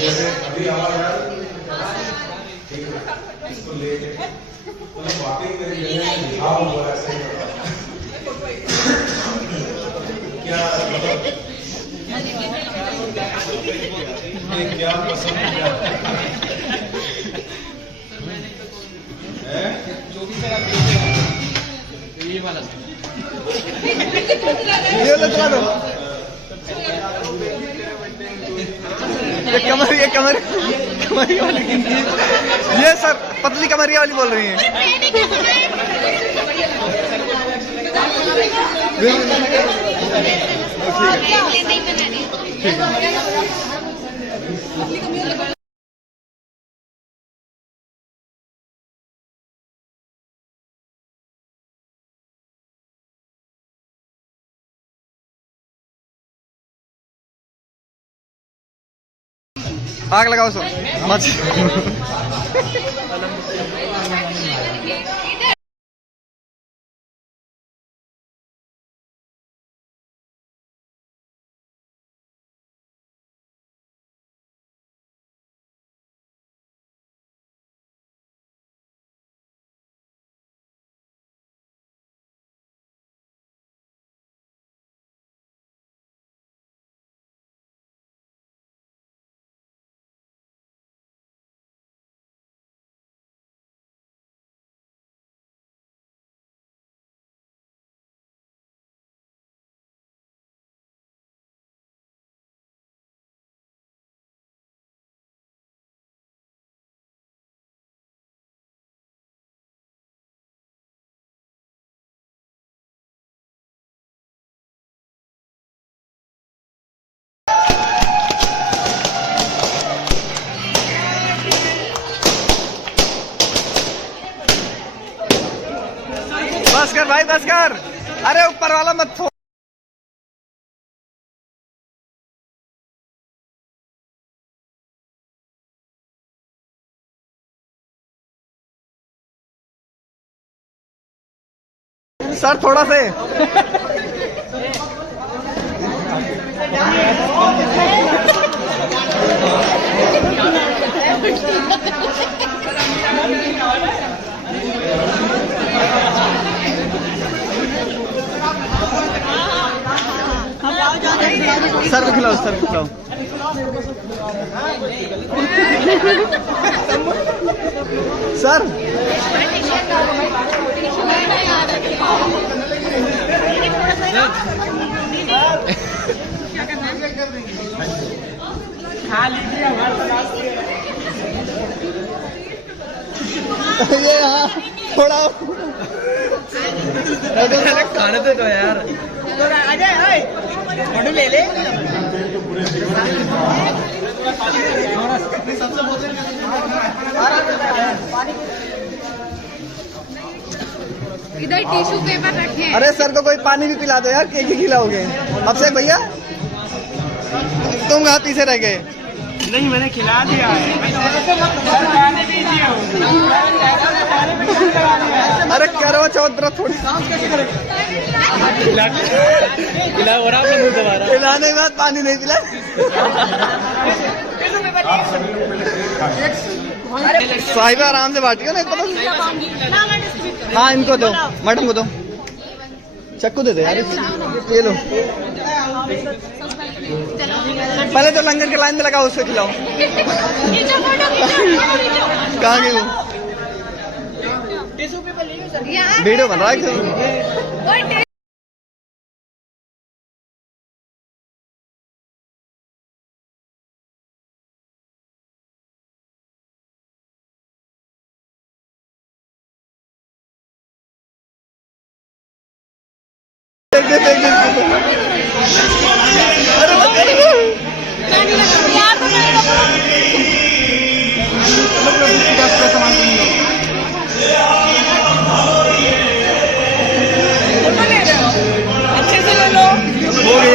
जैसे अभी आवाज आ रही है, इसको लेके मतलब वाकई मेरी हाँ हो रहा है, सही बता क्या मतलब क्या पसंद है जो भी मेरा ये वाला ये लगा दो ये कमरिया वाली ये सर पतली कमरिया वाली बोल रही हैं। आग लगाओ सर मत बस कर भाई बस कर। अरे ऊपर वाला मत थो। सर थोड़ा से सर को खिलाओ सर को खिलाओ। सर खा लीजिए ये यहाँ थोड़ा खाने तो दो यार। ले ले इधर टिश्यू पेपर रखे हैं। अरे सर को कोई पानी भी पिला दो यार, केक ही खिलाओगे। अब से भैया तुम कहाँ पीछे रह गए? नहीं मैंने खिला दिया है। अरे करो चौधरा थोड़ी खिलाने के बाद पानी नहीं पिला। साहिबा आराम से बांटियो ना। हाँ इनको दो, मैडम को दो। चक्कू दे दो यार, ये लो। पहले तो लंगर के लाइन में लगाओ, उसको खिलाओ। कहाँ गई वो? वीडियो बन रहा है।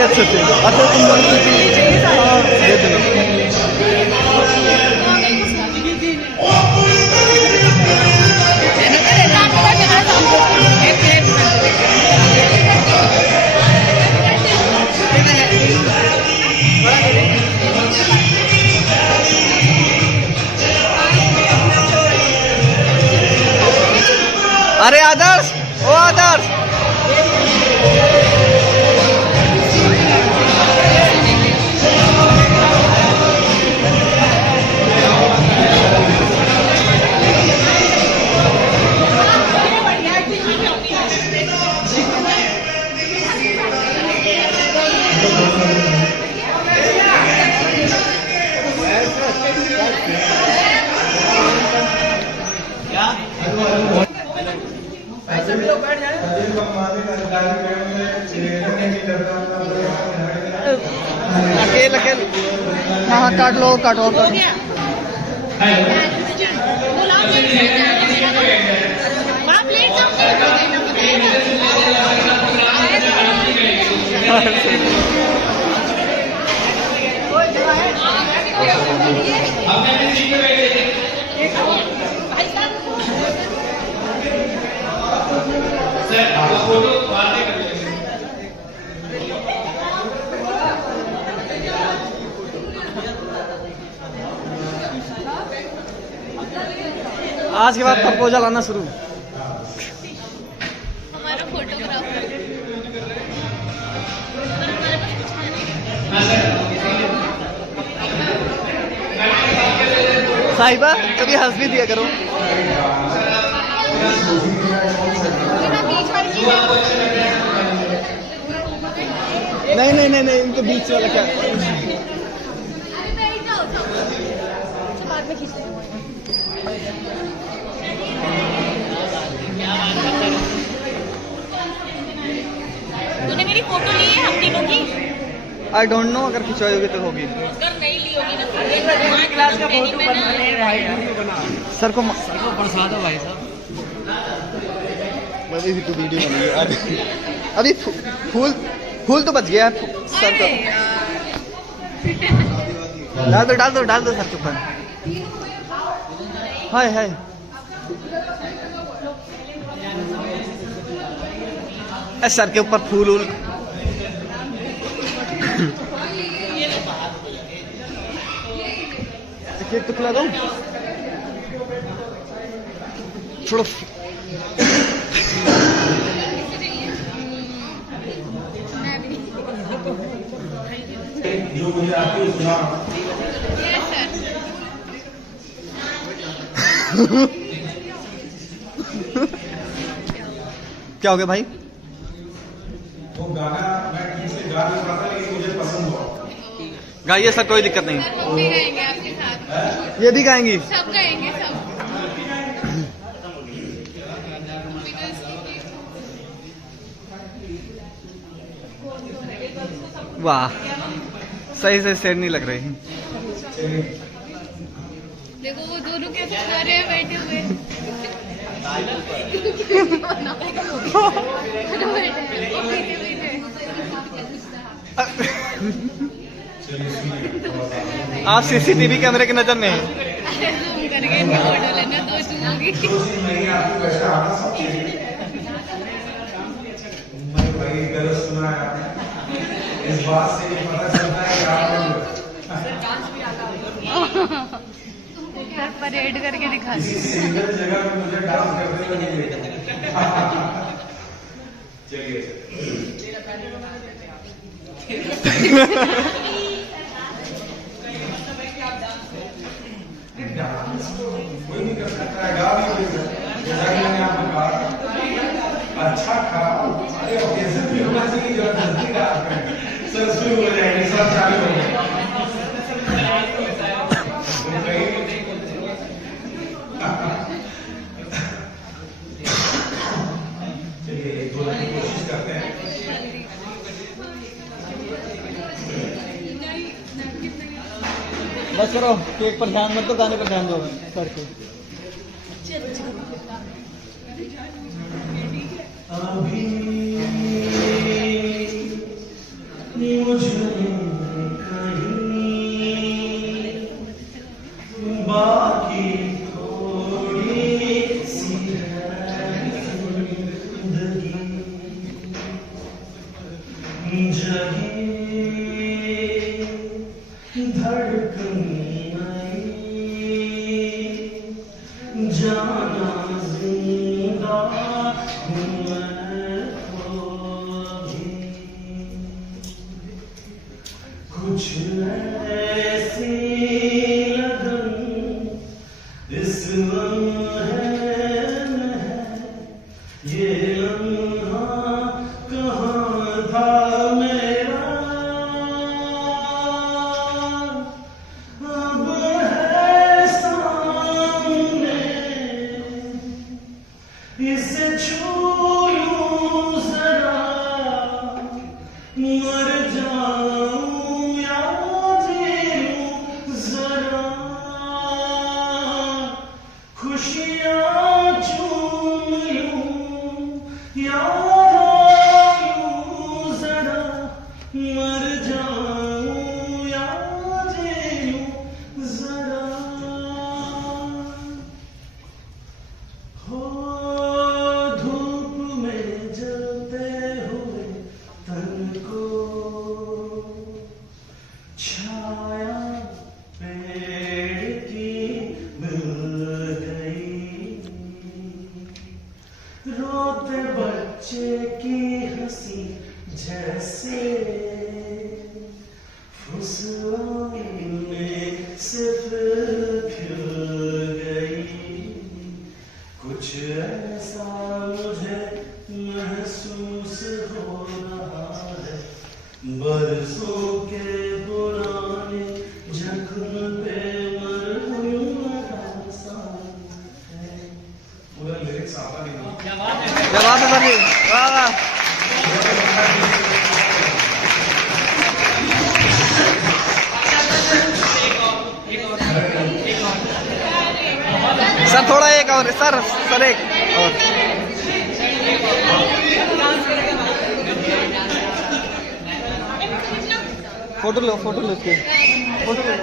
अच्छे से अच्छा तुम दे देना। अरे आदर्श, ओ आदर्श, अकेले अकेले। हाँ काट लो, काटो और काटो। आज के बाद प्रपोजल आना शुरू। हमारा फोटोग्राफर साहिबा कभी हंस भी दिया करो। नहीं नहीं नहीं नहीं, इनके बीच वाला क्या। बाद में खींच लेंगे। तूने मेरी फोटो ली है हम तीनों की? आई डोंट नो, अगर खिंचवाई होगी तो होगी। अगर नहीं ली होगी ना क्लास का फोटो बना सर को बरसा दो भाई साहब। अभी भी तो वीडियो बनी है। अभी फूल फूल तो बच गया सर को। डाल दो डाल दो डाल दो सर के ऊपर। हाय हाय, सर के ऊपर फूल उल। केक तो खिला दो थोड़ा। जो मुझे आपकी सुना क्या हो गया भाई? वो गाना मैं ठीक से गा नहीं पाता, लेकिन मुझे पसंद हुआ। गाइए सर, कोई दिक्कत नहीं। हम भी गाएंगे आपके साथ। ये भी गाएंगी? सब गाएंगे सब। वाह, सही से शेर नहीं लग रही। देखो वो दोनों कैसे गा रहे हैं बैठे हुए। आप सीसीटीवी कैमरे की नजर में हैं। जूम करके इनकी फोटो लेना तो चूमोगी। मैंने आपको वैसे आना सब चीजें मैं भाई गलत सुना है आपने। इस बात से ये पता चलता है कि आप परेड करके दिखा किसी सिंगल जगह पे मुझे डांस करते हुए नहीं देखा। चलिए कोई नहीं कर सकता है, गा भी कोई सकता है। जैसा कि मैंने आपको कहा, अच्छा खराब अरे कैसे भी होना चाहिए, जो जल्दी गा सर शुरू हो जाएगी, सब चालू हो जाएगा। चलिए एक दो की कोशिश करते हैं। बस करो, केक पर ध्यान मत दो, गाने पर ध्यान दो सर के। अभी मुझे कहीं बाकी थोड़ी सी जिंदगी जगी धड़कन नहीं जाना जिंदा कुछ ऐसी लगन इस लम्हे में है, ये लम्हा कहाँ था मेरा, अब है सामने, इसे छू लूं जरा, मर जाऊं या जी लूं जरा, खुशियाँ चूम लूं या लूं जरा, मर जाऊं या जी लूं जरा, हो धूप में जलते हुए तन को छाया पेड़ की मिल गई, रोते बच्चे की हंसी जैसे फुसलाने में से फिर खिल गई, कुछ ऐसा मुझे महसूस हो रहा है, बरसों के पुराने जख्म पे मरहूम का साथ है। पूरा लिरिक्स आता नहीं। क्या बात है। क्या बात है सर जी, वाह वाह। सर थोड़ा एक और सर एक और। फोटो लो उसके, फोटो लो।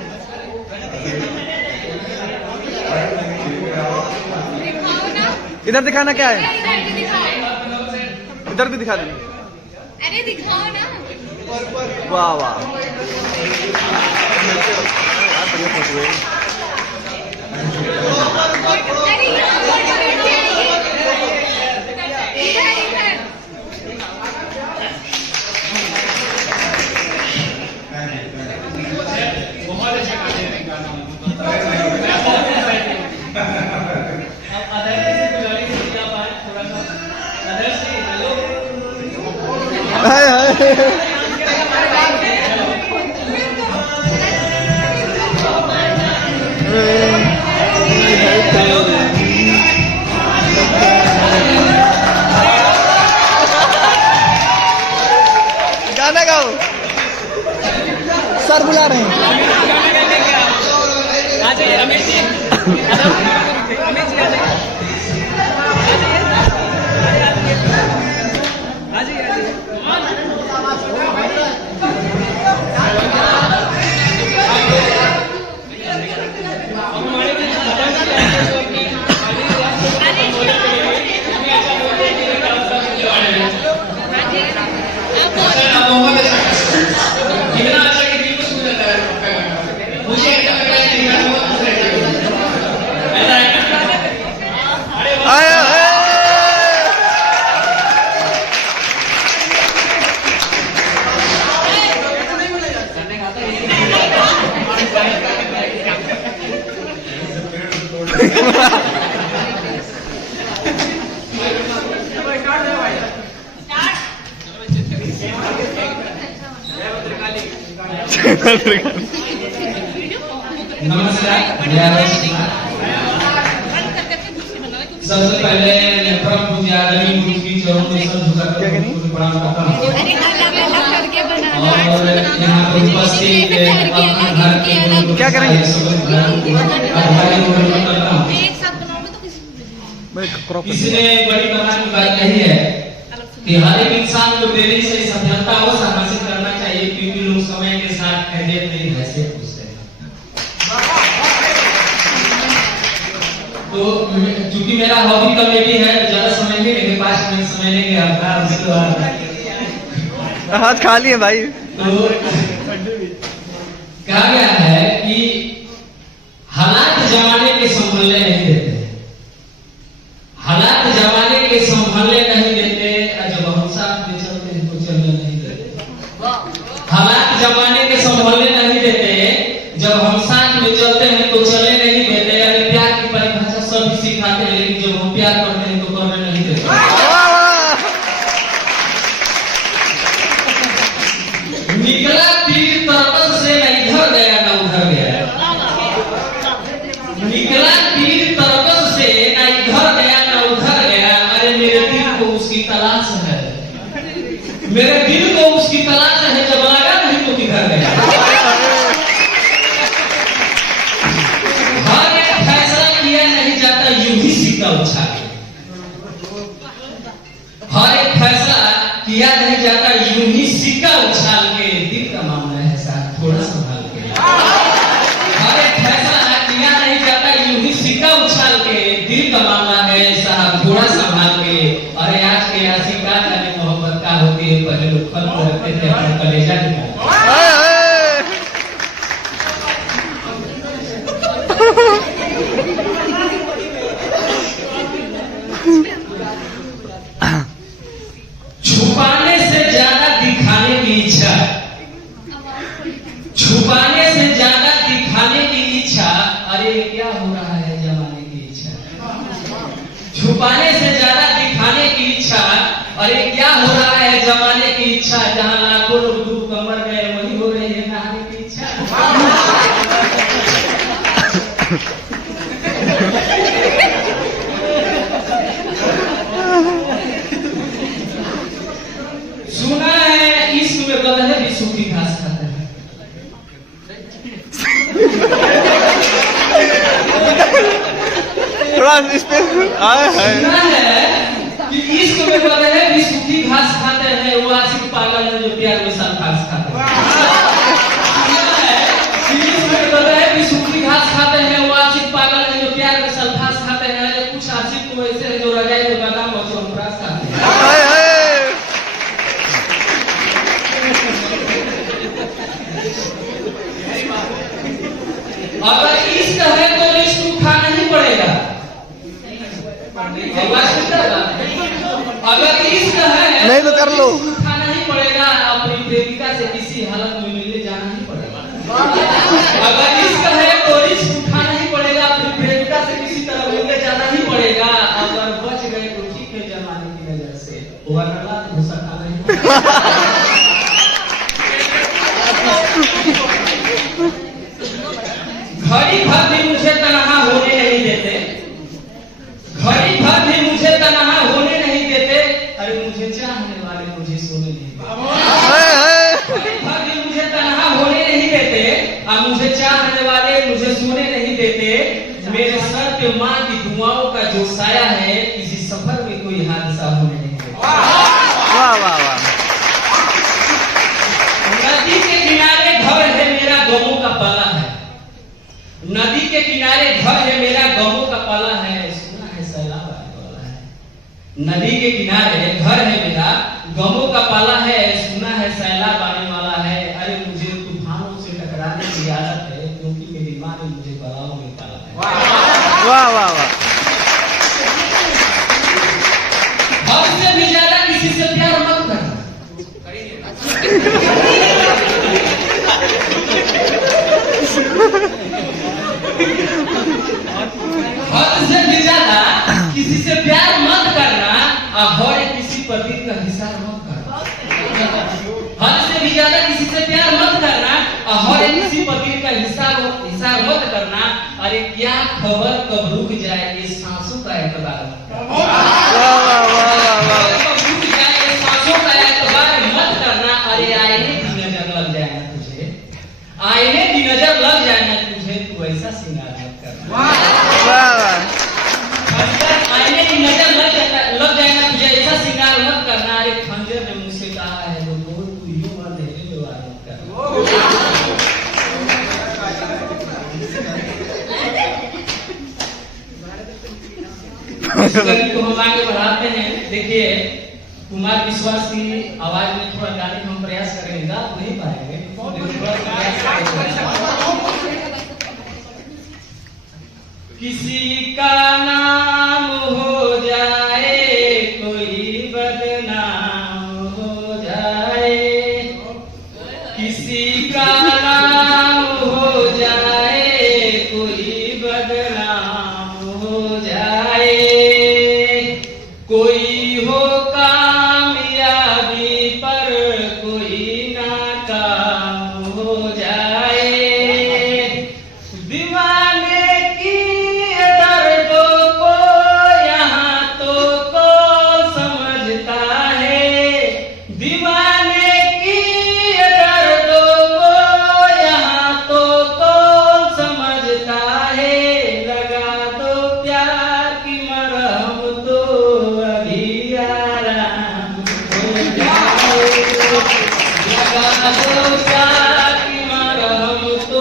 इधर दिखाना क्या है, इधर भी दिखा देना। अरे दिखाओ ना। वाह वाह, अरे यहाँ फोटो लेके आइए। इधर इधर। बहुत अच्छा गाने हैं गाना। अब अदर से गुजारिश है कि आप आज थोड़ा सा अदर से हेलो। हाय हाय। गाना गाओ, सर बुला रहे हैं। आ जाइए रमेश जी, रमेश जी आ जाइए, आ जाइए। सबसे पहले परम पूज्य आदरणीय गुरु की चरणों में सर झुकाकर प्रणाम करता हूं। अरे अलग अलग करके बनाना। और यहाँ पर उपस्थित घर के क्या करेंगे? एक साथ बनाओगे तो किसी ने बड़ी कमाल की बात कही है कि हर एक इंसान को देरी से सफलता को हासिल करना चाहिए, क्योंकि लोग समय के साथ हैसियत नहीं हैसियत पूछते हैं। तो चूंकि मेरा हॉबी कॉमेडी है, ज्यादा समय नहीं लेंगे, 5 मिनट समय लेंगे आपका। उसके बाद हाथ खाली है भाई। तो कहा गया है कि हालात जमाने के संभलने नहीं देते, हालात जमाने के संभलने प्यार करते हैं तो करने नहीं देते। वाह वाह निकला तीर तरकस से न इधर गया न उधर गया। निकला तीर तरकस से न इधर गया न उधर गया। अरे मेरे दिल को उसकी तलाश है, मेरे दिल को उसकी तलाश है, जब लगा नहीं तो किधर गया। हर एक फैसला किया नहीं जाता यूं ही सिक्का उछाल के। हर एक फैसला किया नहीं जाता यूं ही सिक्का उछाल के। दिल का मामला है साहब थोड़ा संभाल के। हर एक फैसला किया नहीं जाता यूं ही सिक्का उछाल के। दिल का मामला है साहब थोड़ा संभाल के। अरे आज के आशिक का जाने मोहब्बत का होती है, पहले लोग फल रखते थे अपने कलेजा निकाल। छुपाने से ज्यादा दिखाने की इच्छा, छुपाने से ज्यादा दिखाने की इच्छा। अरे क्या हो रहा है जमाने की इच्छा। छुपाने से ज्यादा दिखाने की इच्छा। अरे क्या हो रहा है जमाने की इच्छा। जहां लाखों लोग डूब कर मर गए वही हो रही है नहाने की इच्छा। सुना है इश्क में गधे भी सूखी घास खाते हैं। थोड़ा इस पे सुना है कि इश्क में गधे भी सूखी घास खाते हैं। वो आशिक पागल है जो प्यार में सल्फास खाते हैं। सुना है कि इश्क में गधे भी सूखी घास खाते हैं। वो आशिक पागल है जो प्यार में सल्फास खाते हैं। अरे कुछ आशिक तो ऐसे है जो रजाई में बादाम और चौंपरास खाते हैं। अगर इश्क है तो रिस्क उठाना ही पड़ेगा। अगर इश्क है नहीं तो कर लो। रिस्क उठाना ही पड़ेगा। अपनी प्रेमिका से किसी हालत में मिलने जाना ही पड़ेगा। अगर इश्क है तो रिस्क उठाना ही पड़ेगा। अपनी प्रेमिका से किसी तरह मिलने जाना ही पड़ेगा। अगर बच गए तो ठीक है जमाने की नजर से, वरना घुसा खाना ही पड़ेगा। घड़ी भर भी मुझे तन्हा होने नहीं देते। घड़ी भर भी मुझे तन्हा होने नहीं देते। अरे मुझे चाहने वाले मुझे सोने नहीं देते। घड़ी भर भी मुझे तन्हा होने नहीं देते। और मुझे चाहने वाले मुझे सोने नहीं देते। मेरे सर पे माँ की दुआओं का जो साया है, किसी सफर में कोई हादसा होने नहीं देता। वाह वाह वाह। नदी के किनारे घर है मेरा गमों का पाला है। नदी के किनारे घर है मेरा गमों का पाला है। सुना है सैलाब आने वाला है। नदी के किनारे घर है मेरा गमों का पाला है। सुना है सैलाब आने वाला है। अरे मुझे तूफानों से टकराने की आदत है, क्योंकि मेरी माँ ने मुझे बलाओं में पाला है। वाह वाह वाह। हद से भी ज्यादा किसी से प्यार मत करना। हद से भी ज्यादा किसी से प्यार मत करना। और हर किसी पर दिल का हिसाब मत करना। हद से भी ज्यादा किसी से प्यार मत करना। और हर किसी पर दिल का हिसाब मत करना। अरे क्या खबर कब रुक जाए ये सांसों का एतबार मत करना। कब रुक जाए ये सांसों का एतबार मत करना। अरे आईने की नजर लग जाए ना तुझे, आईने की नजर लग जाए ना तुझे, तू ऐसा श्रृंगार मत करना। आईने की नजर लग जाए ना तुझे, ऐसा श्रृंगार मत करना। अरे खंजर ने मुझसे कहा है वो बोल तू यूं अंधेरे में वार मत करना। इस गरीब को हम आगे बढ़ाते हैं। देखिए कुमार विश्वास की आवाज में थोड़ा गाने का हम प्रयास करेंगे। गा नहीं पाएंगे, किसी का नाम हो जाए कोई बदनाम हो जाए। किसी का नाम हो जाए कोई बदनाम हो जाए। हो जाती मरहम तो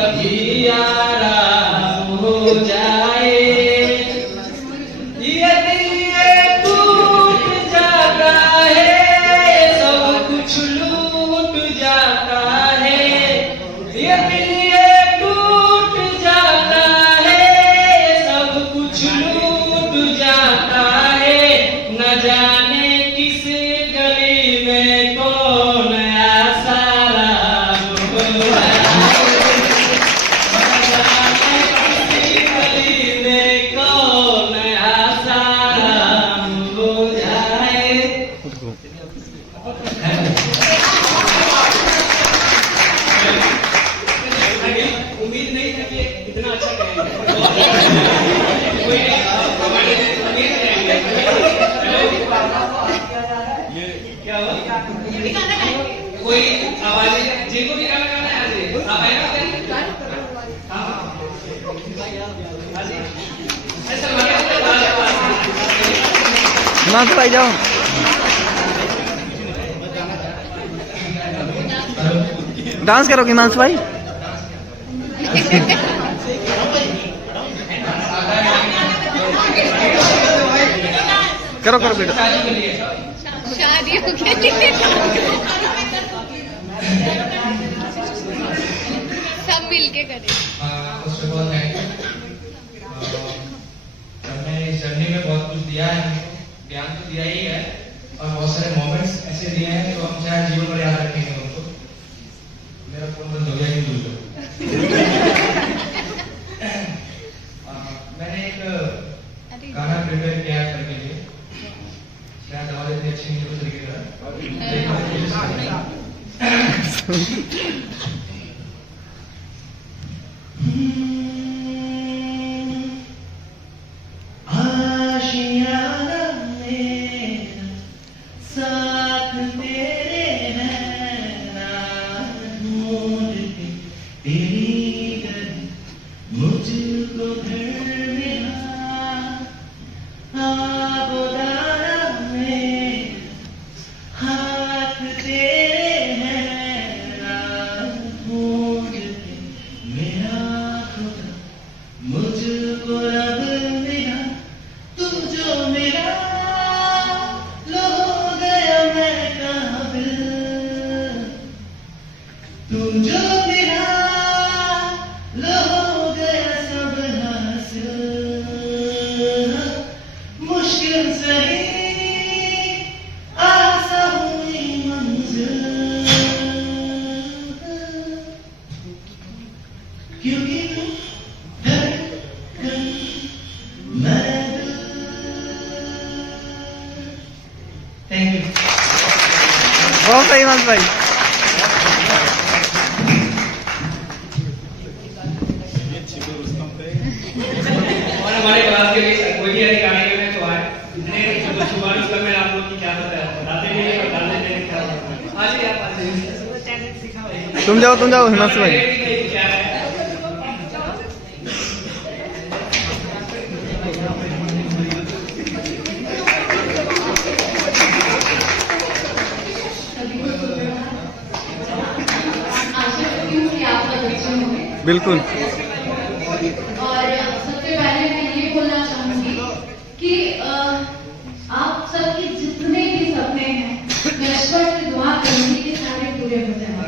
अभी आराम हो जाए। ये दिल ये टूट जाता है, सब कुछ लूट जाता है। ये दिल ये टूट जाता है, सब कुछ लूट जाता है। न जाने किस गली में कौन आसाराम हो जाए। न जाने किस गली में कौन आसाराम हो जाए। उम्मीद नहीं था कि इतना अच्छा करेंगे। क्या हुआ? कोई आवाज जिनको भी गाना गाना है आप आएगा क्या? हाँ हिमांशु भाई जाओ। डांस करो हिमांशु भाई। करो करो बेटा। शादी हो गई। सब मिलके करें। First of all thank you. हमने इस जर्नी में बहुत कुछ दिया है, हमको ज्ञान तो दिया ही है और बहुत सारे मोमेंट्स ऐसे दिए हैं जो हम शायद जीवन भर याद रखेंगे उनको। मेरा फोन बंद हो गया कि दूर मैंने एक गाना प्रिपेयर किया है करके लिए, शायद आवाज इतनी अच्छी नहीं हो सकेगी। आशियाना मेरा साथ तेरे है, रात ढूंढ के तेरी गली मुझको घर मिला। आबोदारा मेरा हाथ तेरे है, रात ढूंढ के मेरा खुदा मुझको रब मिला। तू जो मिला लो हो गया मैं काबिल। तू जो मिला लो हो गया सब हासिल। मुश्किल सही आसा हुई मंजिल, क्योंकि तू धड़कन मैं दिल। Thank you. बहुत सही हिमांशु भाई। और हमारे क्लास के भी कोई भी अधिकारी गाने में तो आए इतने शुभारंभ कर में आप लोग की क्या पता है, बताते नहीं है, बताते नहीं है क्या होता है। आज ही आप आज तुम जाओ हिमांशु भाई। क्या है? आशा करती हूँ कि आप सब अच्छे होंगे। बिल्कुल। और सबसे पहले मैं ये बोलना चाहूंगी कि आप सबके जितने भी सपने हैं, मैं ईश्वर से दुआ करूंगी कि सारे पूरे हो जाएं।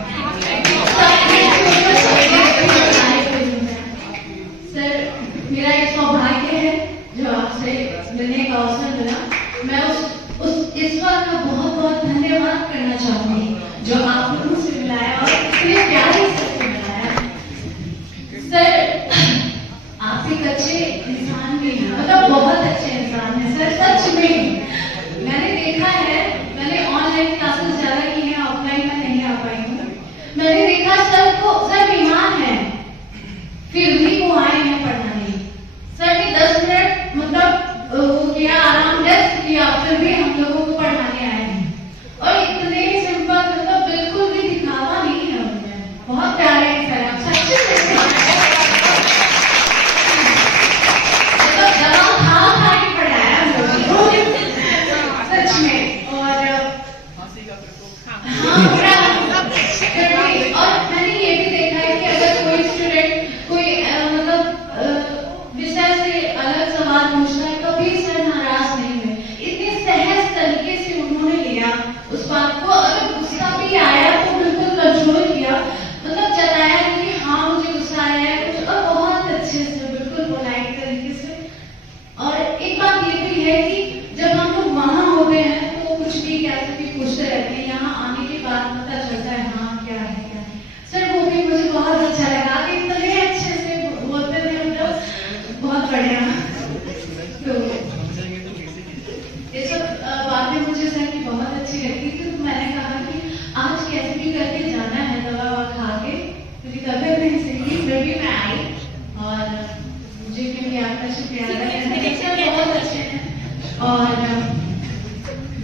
सर, मेरा एक सौभाग्य है जो आपसे मिलने का अवसर मिला। मैं उस ईश्वर का बहुत बहुत धन्यवाद करना चाहूंगी जो आपने मुझसे मिलाया और इतने प्यारे से मिलाया। सर, आप एक अच्छे इंसान भी हैं, मतलब बहुत अच्छे इंसान हैं सर, सच में। मैंने देखा है, मैंने ऑनलाइन क्लासेस ज्यादा की हैं, ऑफलाइन में नहीं आ पाई हूँ। मैंने देखा सर बीमार हैं, फिर भी वो आए हैं पढ़ाने। सर ने 10 मिनट मतलब वो किया, आराम रेस्ट किया, फिर भी हम लोगों को पढ़ाने आए हैं। और इतने सिंपल, मतलब बिल्कुल भी दिखावा नहीं है उनमें, बहुत प्यार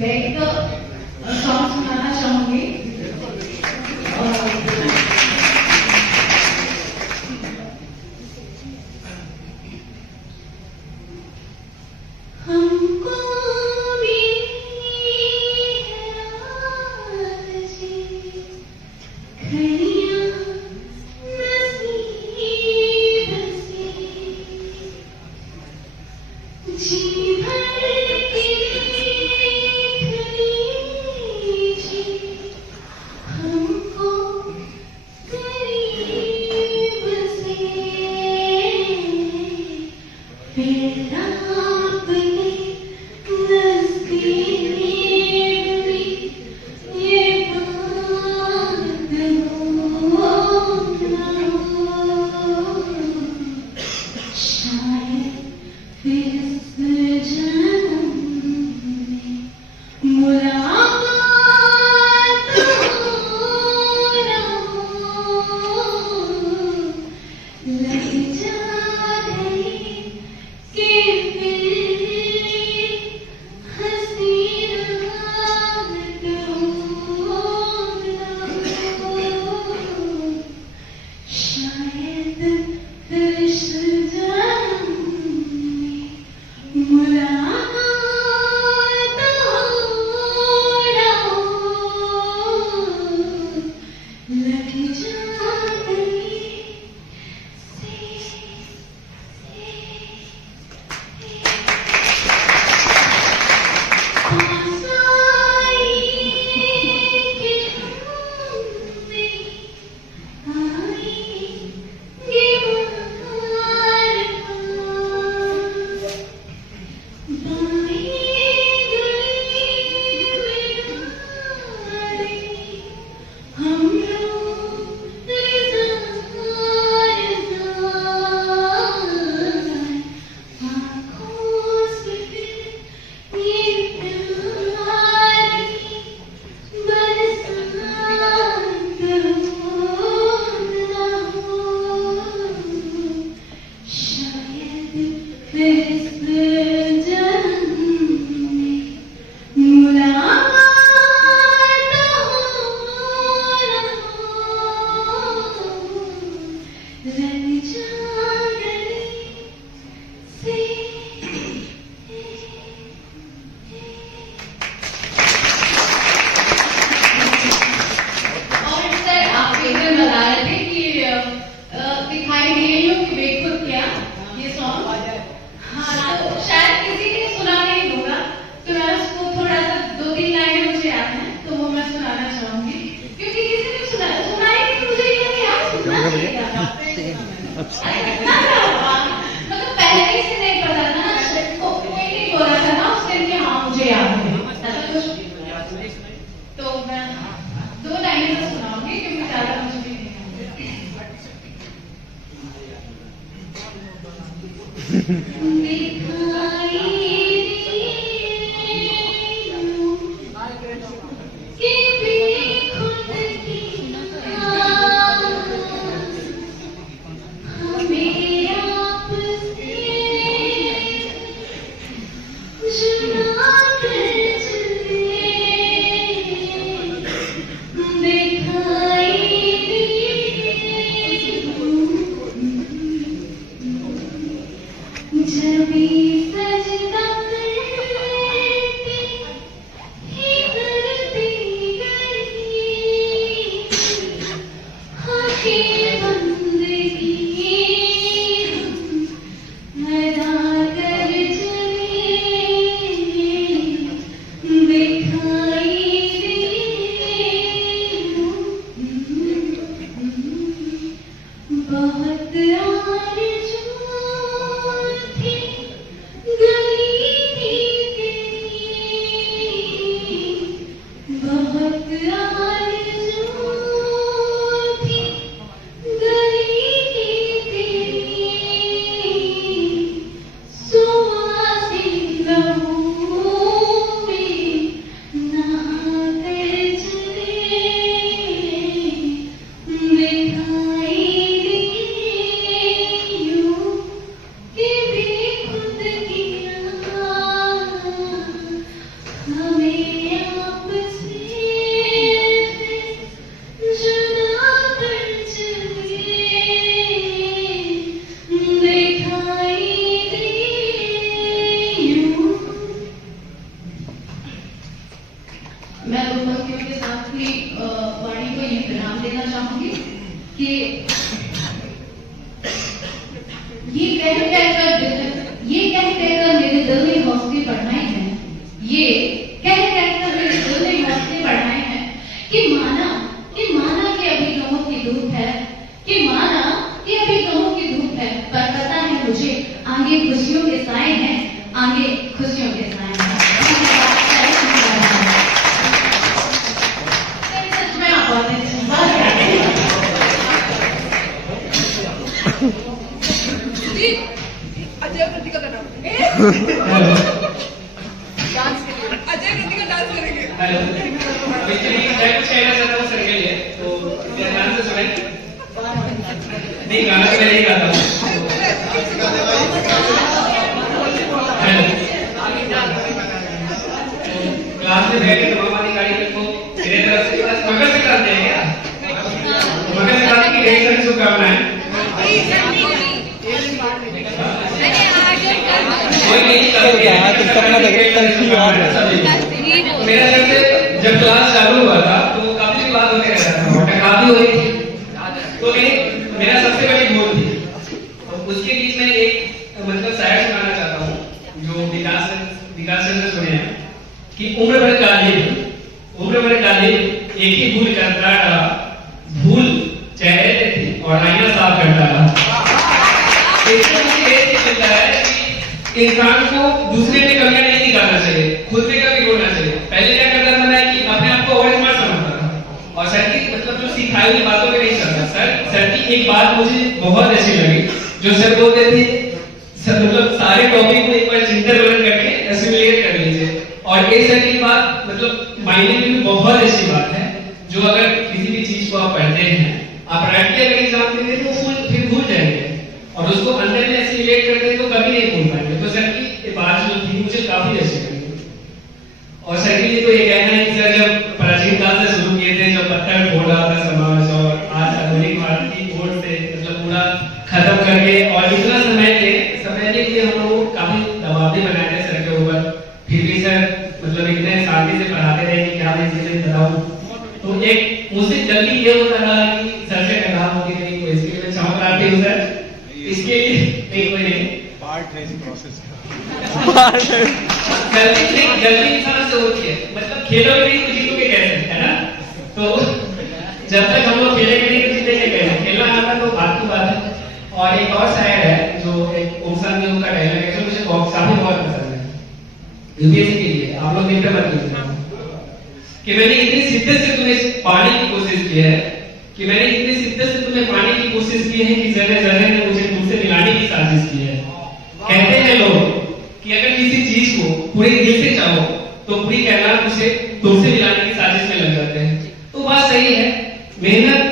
मैं एक सॉन्ग सुनाना चाहूंगी। हमको अपनी वाणी को ये विराम देना चाहूंगी कि ये कह कहकर मेरे दिल ने हौसले बढ़ाए हैं, ये कह कहकर मेरे दिल ने हौसले बढ़ाए हैं कि माना कि अभी गमों की धूप है, कि माना कि अभी गमों की धूप है, पर पता है मुझे आगे खुशियों के साए हैं, आगे खुशियों के साए हैं। सच में आप बहुत अच्छी बात कर रहे हैं। अजय कृतिका का नाम हेलो डांस करेंगे, अजय कृतिका डांस करेंगे। हेलो एक्चुअली मैं कुछ कहना चाहता हूँ सर के लिए, तो ध्यान से सुने। नहीं, गाना तो मैं नहीं गाता हूँ। हेलो, क्लास में बैठे तमाम अधिकारी को मेरे तरफ से बस मगर से करते हैं क्या? मगर से करने की ढेर सारी शुभकामनाएं। कोई नहीं मेरा जब क्लास चालू हुआ था तो काफी सी बात होते रहता था, टकराव भी हो रही थी, तो मेरा सबसे बड़ी भूल थी। तो उसके बीच में एक मतलब शायर सुनाना चाहता हूँ जो विकास चंद्र सुने हैं कि उम्र भर काली एक ही भूल करता रहा, भूल चेहरे पे थी और आईना साफ करता रहा। इससे मुझे ये मिलता है कि इंसान को दूसरे में कमियां नहीं दिखाना चाहिए, खुद में कमी होना चाहिए। पहले क्या करता था मैं कि अपने आप को और स्मार्ट समझता था और सर की मतलब जो सिखाई हुई बातों में नहीं चलता। सर की एक बात मुझे बहुत अच्छी लगी, जो सर बोलते थे सर मतलब सारे टॉपिक को एक बार चिंतन मनन करके एसिमुलेट कर लीजिए। और ये सर की बात मतलब मायने में भी बहुत अच्छी बात है, जो अगर किसी भी चीज को आप पढ़ते हैं, आप रट के अगर एग्जाम देंगे तो फिर भूल जाएंगे और उसको अंदर में एसिमुलेट करते हैं तो कभी नहीं भूल पाएंगे। तो सर की बात जो थी मुझे काफी अच्छी लगी। और सर के लिए तो ये कहना है कि सर जब प्राचीन काल से शुरू किए थे, जब पत्थर फोड़ रहा था समाज, और आज आधुनिक भारत की ओर से मतलब पूरा खत्म करके और इतना समय के लिए हम लोग काफी दबाव भी बनाए थे सर के ऊपर, फिर भी सर मतलब इतने शांति से पढ़ाते रहे कि क्या मैं चीजें बताऊं। तो एक मुझसे जल्दी ये होता रहा कि सर से टकराव होती रही, तो इसके लिए मैं क्षमा प्रार्थी हूँ सर। इसके लिए जल्दी इंसान से होती है, मतलब खेलोगे नहीं तो जीतोगे कैसे, है ना? तो जब तक हम लोग खेलेंगे नहीं तो जीतेंगे कैसे? खेलना आता तो बात की बात है। और एक और शायर है जो एक ओमसान देव का डायलॉग है जो मुझे काफी बहुत पसंद है, यूपीएससी के लिए आप लोग मिलकर मत लीजिए कि मैंने इतनी शिद्दत से तुम्हें पाने की कोशिश की है, कि मैंने इतनी शिद्दत से तुम्हें पाने की कोशिश की है कि जर्रे जर्रे ने मुझे तुमसे मिलाने की साजिश की है। कहते हैं लोग कि अगर किसी चीज को पूरे दिल से चाहो तो पूरी कायनात उसे तुमसे मिलाने की साजिश में लग जाते हैं। तो बात सही है, मेहनत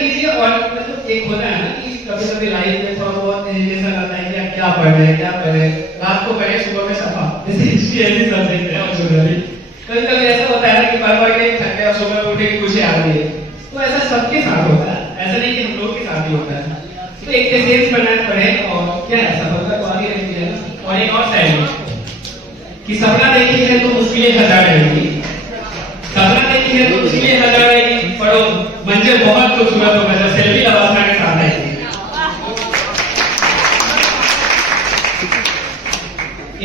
कीजिए। और मतलब एक होता है ना कि कभी कभी लाइफ में थोड़ा बहुत ऐसा लगता है कि क्या पढ़ रहे, रात को पढ़े सुबह में सफा, जैसे हिस्ट्री ऐसी सब्जेक्ट है और जनरली कभी कभी ऐसा होता है कि पढ़ के थक गए और सुबह उठे की कुछ याद नहीं है। तो ऐसा सबके साथ होता है, ऐसा नहीं कि हम लोग के साथ ही होता है। तो एक पेशेंस बनना पड़े और क्या है, सफलता तो आगे रहती है। और एक और साइड कि सपना देखी है तो मुश्किलें हजार रहेगी, सपना देखी है तो मुश्किलें हजार रहेगी, पढ़ो मंजिल बहुत खूबसूरत होगा जब सेल्फी लवासना के साथ आएगी।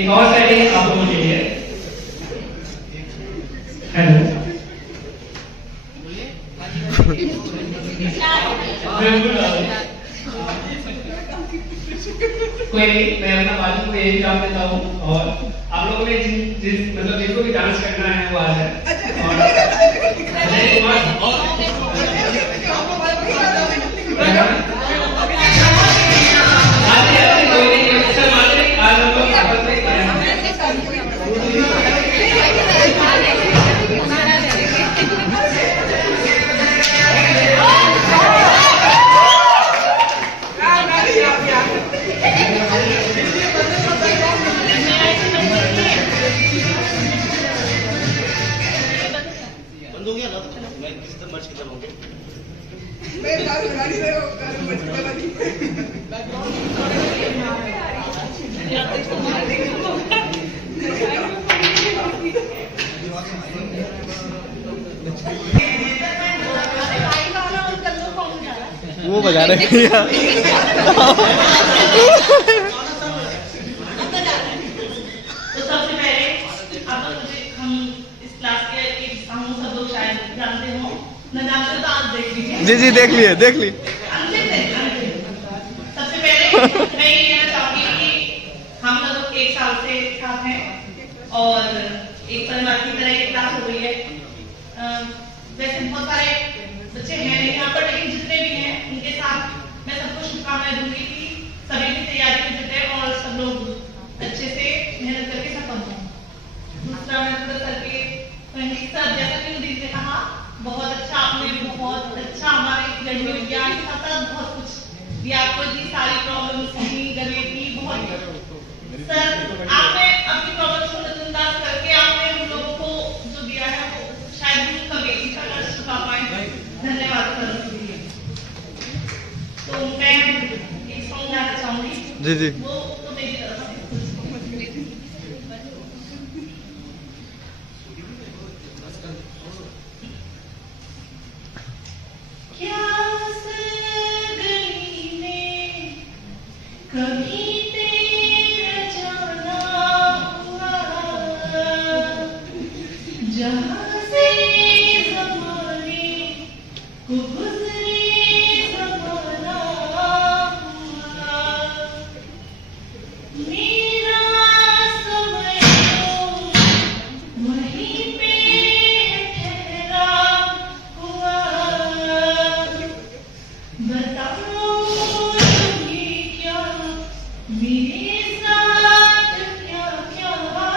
एक और साइड है आप लोगों के लिए। हेलो, कोई नहीं, मैं अपना बाजू को यही काम देता हूँ। और आप लोगों ने मतलब जिनको भी डांस करना है वो आ जाए। अजय कुमार वो बजा रहे हैं तो सबसे पहले आप लोग हम इस क्लास के हम सब लोग शायद जानते हो न जानते तो आज देख लीजिए। जी जी देख लिए सबसे पहले मैं ये कहना चाहूंगी कि हम लोग 1 साल से साथ हैं और एक परिवार की तरह एक क्लास हो गई है। वैसे बहुत सारे बच्चे हैं यहाँ पर, लेकिन जितने भी हैं उनके साथ मैं सबको शुभकामनाएं दूंगी कि सभी की तैयारी में जुटे और सब लोग अच्छे से मेहनत करके सफल हों। दूसरा मैं थोड़ा सर के सर जैसा कि दीदी ने कहा बहुत अच्छा, आपने बहुत अच्छा हमारे गणित विज्ञान के साथ साथ बहुत कुछ दिया, आपको इतनी सारी प्रॉब्लम्स थी गणित की बहुत। सर आपने अपनी प्रॉब्लम्स को नजरअंदाज करके आपने हम लोगों को जो दिया है वो शायद हम कभी इसका कष्ट चुका पाए। धन्यवाद सर उसके लिए। तो मैं एक सॉन्ग गाना चाहूंगी। जी जी वो तो मेरी तरफ से क्या गली में कभी तेरा जाना हुआ, जहाँ से ज़माने को गुज़रे ज़माना हुआ, मेरा समय तो वहीं पे ठहरा हुआ। बताओ ये क्या मेरे साथ क्या क्या हुआ,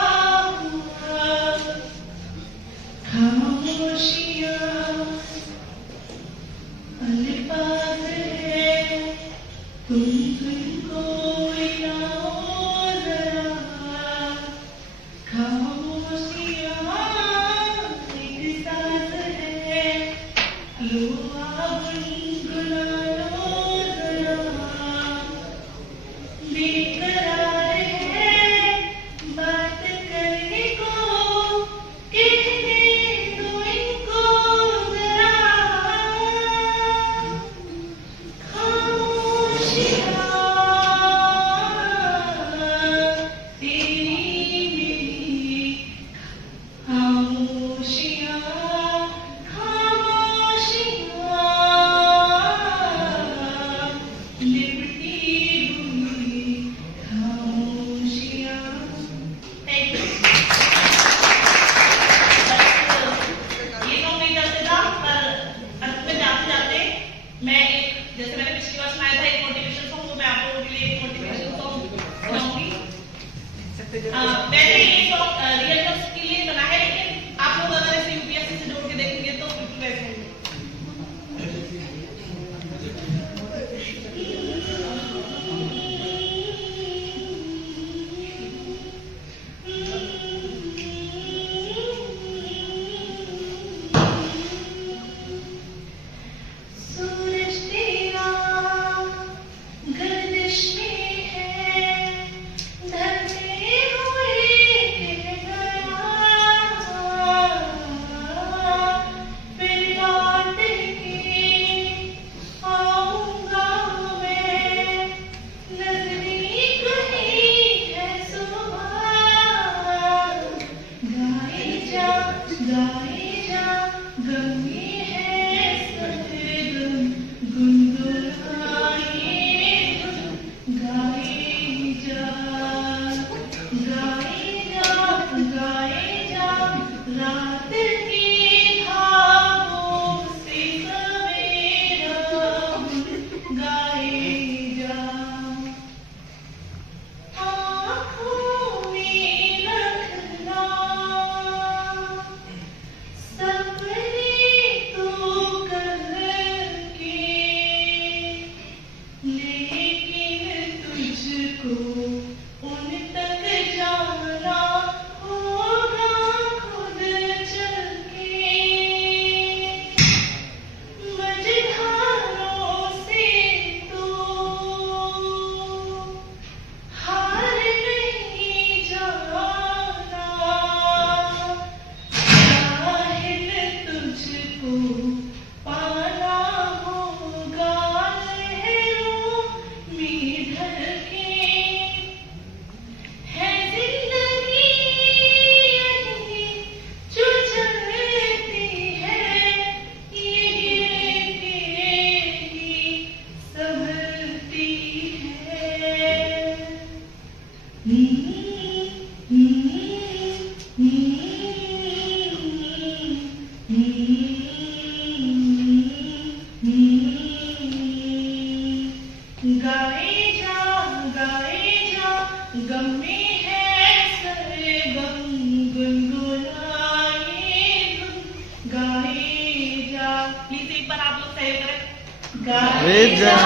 गाए जा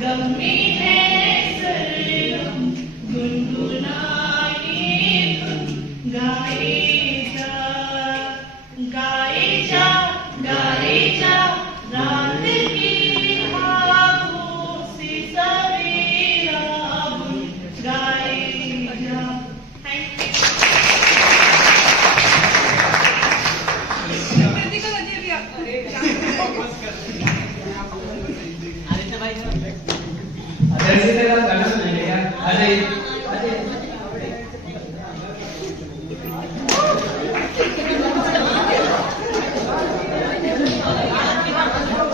गम में है सरगम गुनगुनाए धुन गाए जा रात की ख्वाबों से सवेरा बुन गाए जा। जैसे तेरा गाना सुनाएंगे क्या? अजय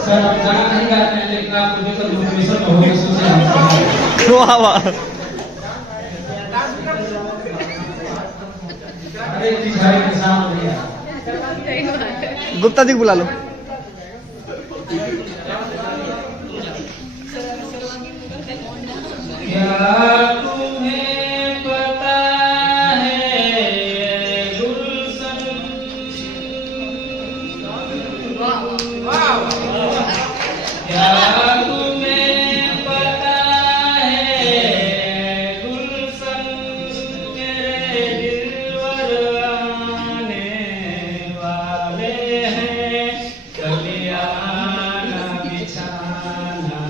सर आप गाना नहीं गाते हैं लेकिन आप मुझे तो मोटिवेशन होगी सोचे वाह वाह। अरे तिहारी के साथ हो गया। गुप्ता जी को बुला लो। क्या तुम्हें पता है गुलशन क्या तुम्हें पता है गुलशन मेरे दिलवर आने वाले हैं कलियाना बिछाना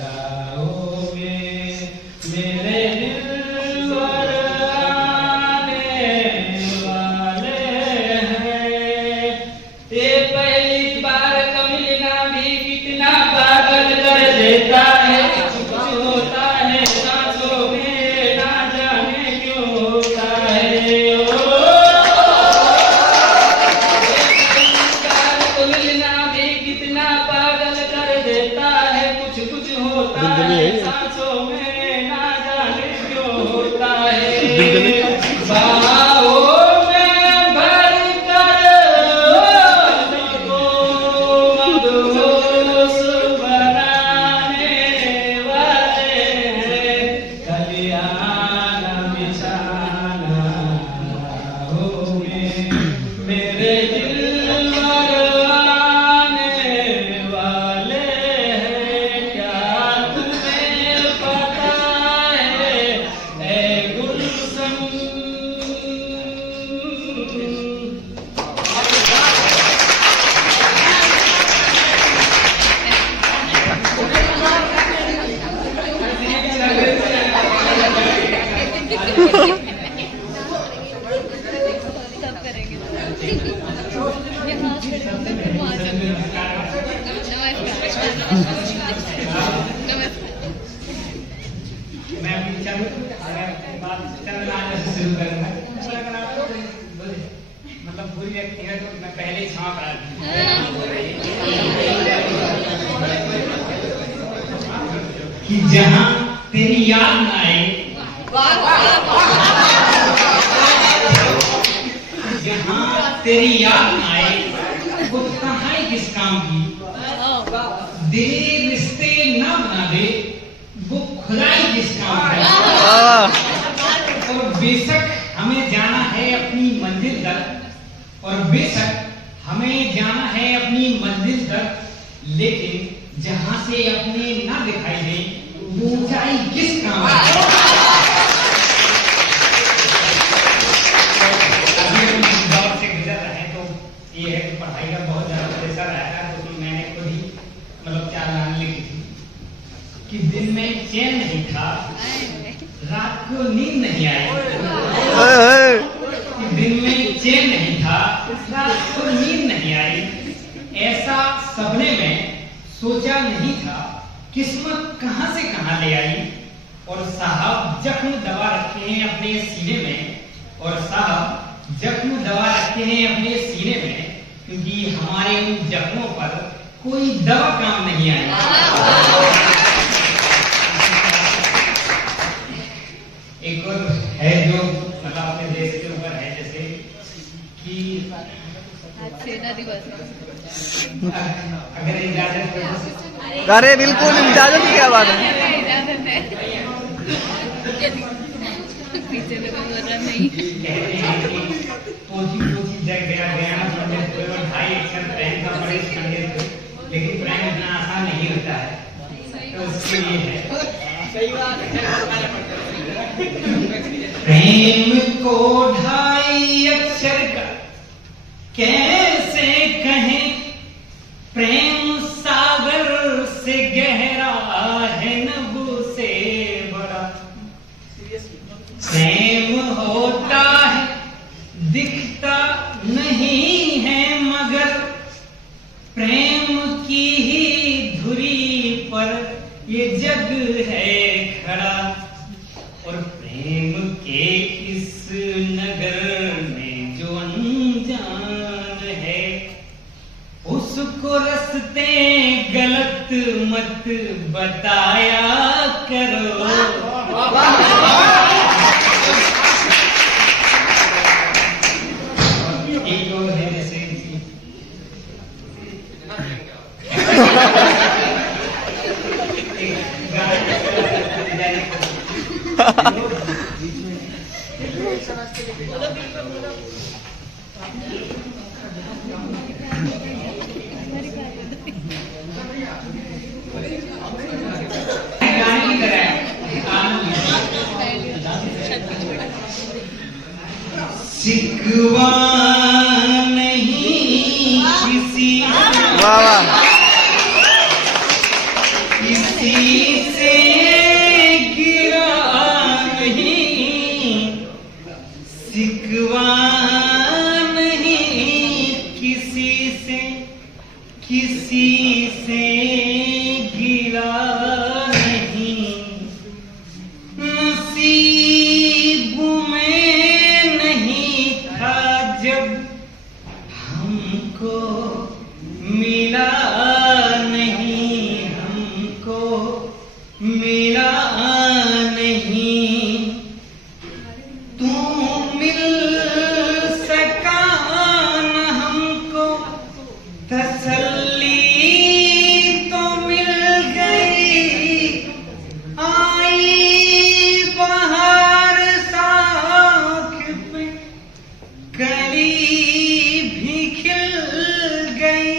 रहोगे मेरे दिलवर आने वाले हैं ये पहली बार कमिलना भी कितना पागल कर देता है कुछ होता है सांसों में ना जाने क्यों होता है मिलना भी कितना पागल कर देता है कुछ होता है सांसों में ना जाने क्यों होता है बाहों में भर कर सबको मदहोश बनाने वाले हैं कलियाना बिछाना रहोगे मेरे दिलवर आने वाले हैं क्या तुम्हें पता है ऐ गुलशन सब करेंगे मैं अभी चलूं अगर बात चलना से शुरू करूंगा मतलब पूरी व्यक्ति है तो मैं पहले ही छाप रहा कि जहां तेरी याद न आए जहां तेरी याद न आए वो कहाँ किस काम की दे रिश्ते ना बना दे वो खुदाई किस काम की और बेशक हमें जाना है अपनी मंजिल तक और बेशक हमें जाना है अपनी मंजिल तक लेकिन जहां से अपने ना दिखाई दे वो ऊंचाई किस काम की अभी हम इस दौर से गुजर रहे हैं तो ये है कि पढ़ाई का बहुत ज्यादा प्रेशर रहता है तो मैंने खुद ही मतलब 4 लाइन लिखी थी कि दिन में चैन नहीं था रात को नींद नहीं आई कि दिन में चैन नहीं था रात को नींद नहीं आई ऐसा सपने में सोचा नहीं था किस्मत कहां से कहां ले आई और साहब जख्म दबा रखे हैं अपने सीने में और साहब जख्म दबा रखे हैं अपने सीने में क्योंकि हमारे उन जख्मों पर कोई दवा काम नहीं आई एक और है जो मतलब अपने देश के ऊपर है जैसे कि सेना दिवस अगर इजाजत हो अरे बिल्कुल इजाजत की क्या बात है। इजाजत है पीछे तो कोई बोल रहा नहीं कहते हैं कि पोची जग गया गया समझे कोई और भाई अक्सर पहन का बड़े संदेश लेकिन प्रेम इतना आसान नहीं होता है, तो उसके लिए है प्रेम को 2.5 अक्षर का कैसे कहें, प्रेम सागर से गहरा है नभ से बड़ा। प्रेम होता है दिखता नहीं है मगर, प्रेम की ही धुरी पर ये जग है खड़ा। और प्रेम के इस नगर में जो अनजान है, उसको रास्ते गलत मत बताया करो। एक और है जैसे शिकवा नहीं किसी किसी से गिरा नहीं, शिकवा नहीं किसी से गिरा नहीं। नसीब में नहीं था जब हमको मिला नहीं, हमको मिला नहीं। तू मिल सका न हमको, तसल्ली तो मिल गई। आई बहार साख पे कली भी खिल गई।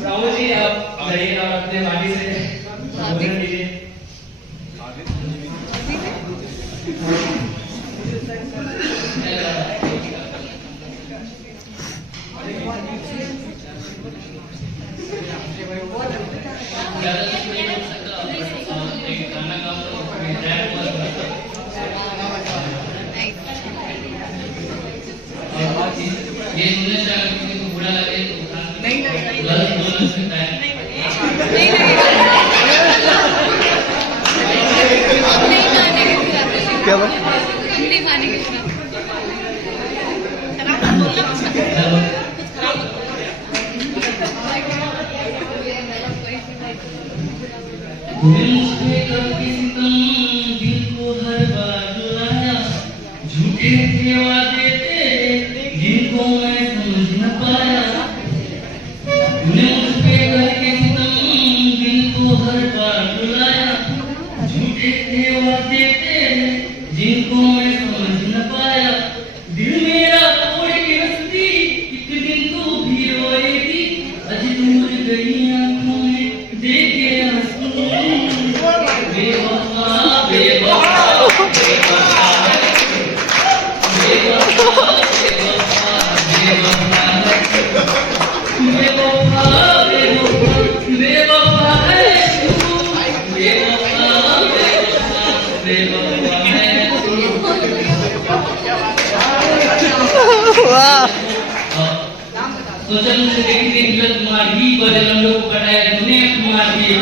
राहुल जी आप जाइए और अपने वाणी से बोलने दीजिए। ये सुनने से अगर किसी को बुरा लगे तो नहीं गलत बोल सकता है। क्या बात? नहीं खाने के दिल को हर बार बुलाया, झूठे थे वादे तेरे जिनको मैं समझ न पाया। तूने मुझ पे करके सितम दिल को हर बार बुलाया, झूठे थे वादे तेरे जिनको मैं समझ न पाया। दिल मेरा तोड़ के हंसती एक दिन तू भी रोएगी, आज दूर गई आंखों में देखे आंसू। बेवफा बेवफा बेवफा सोचा मुझे देखते गलत मारी बड़े लंडों को कटाया तूने मार दिए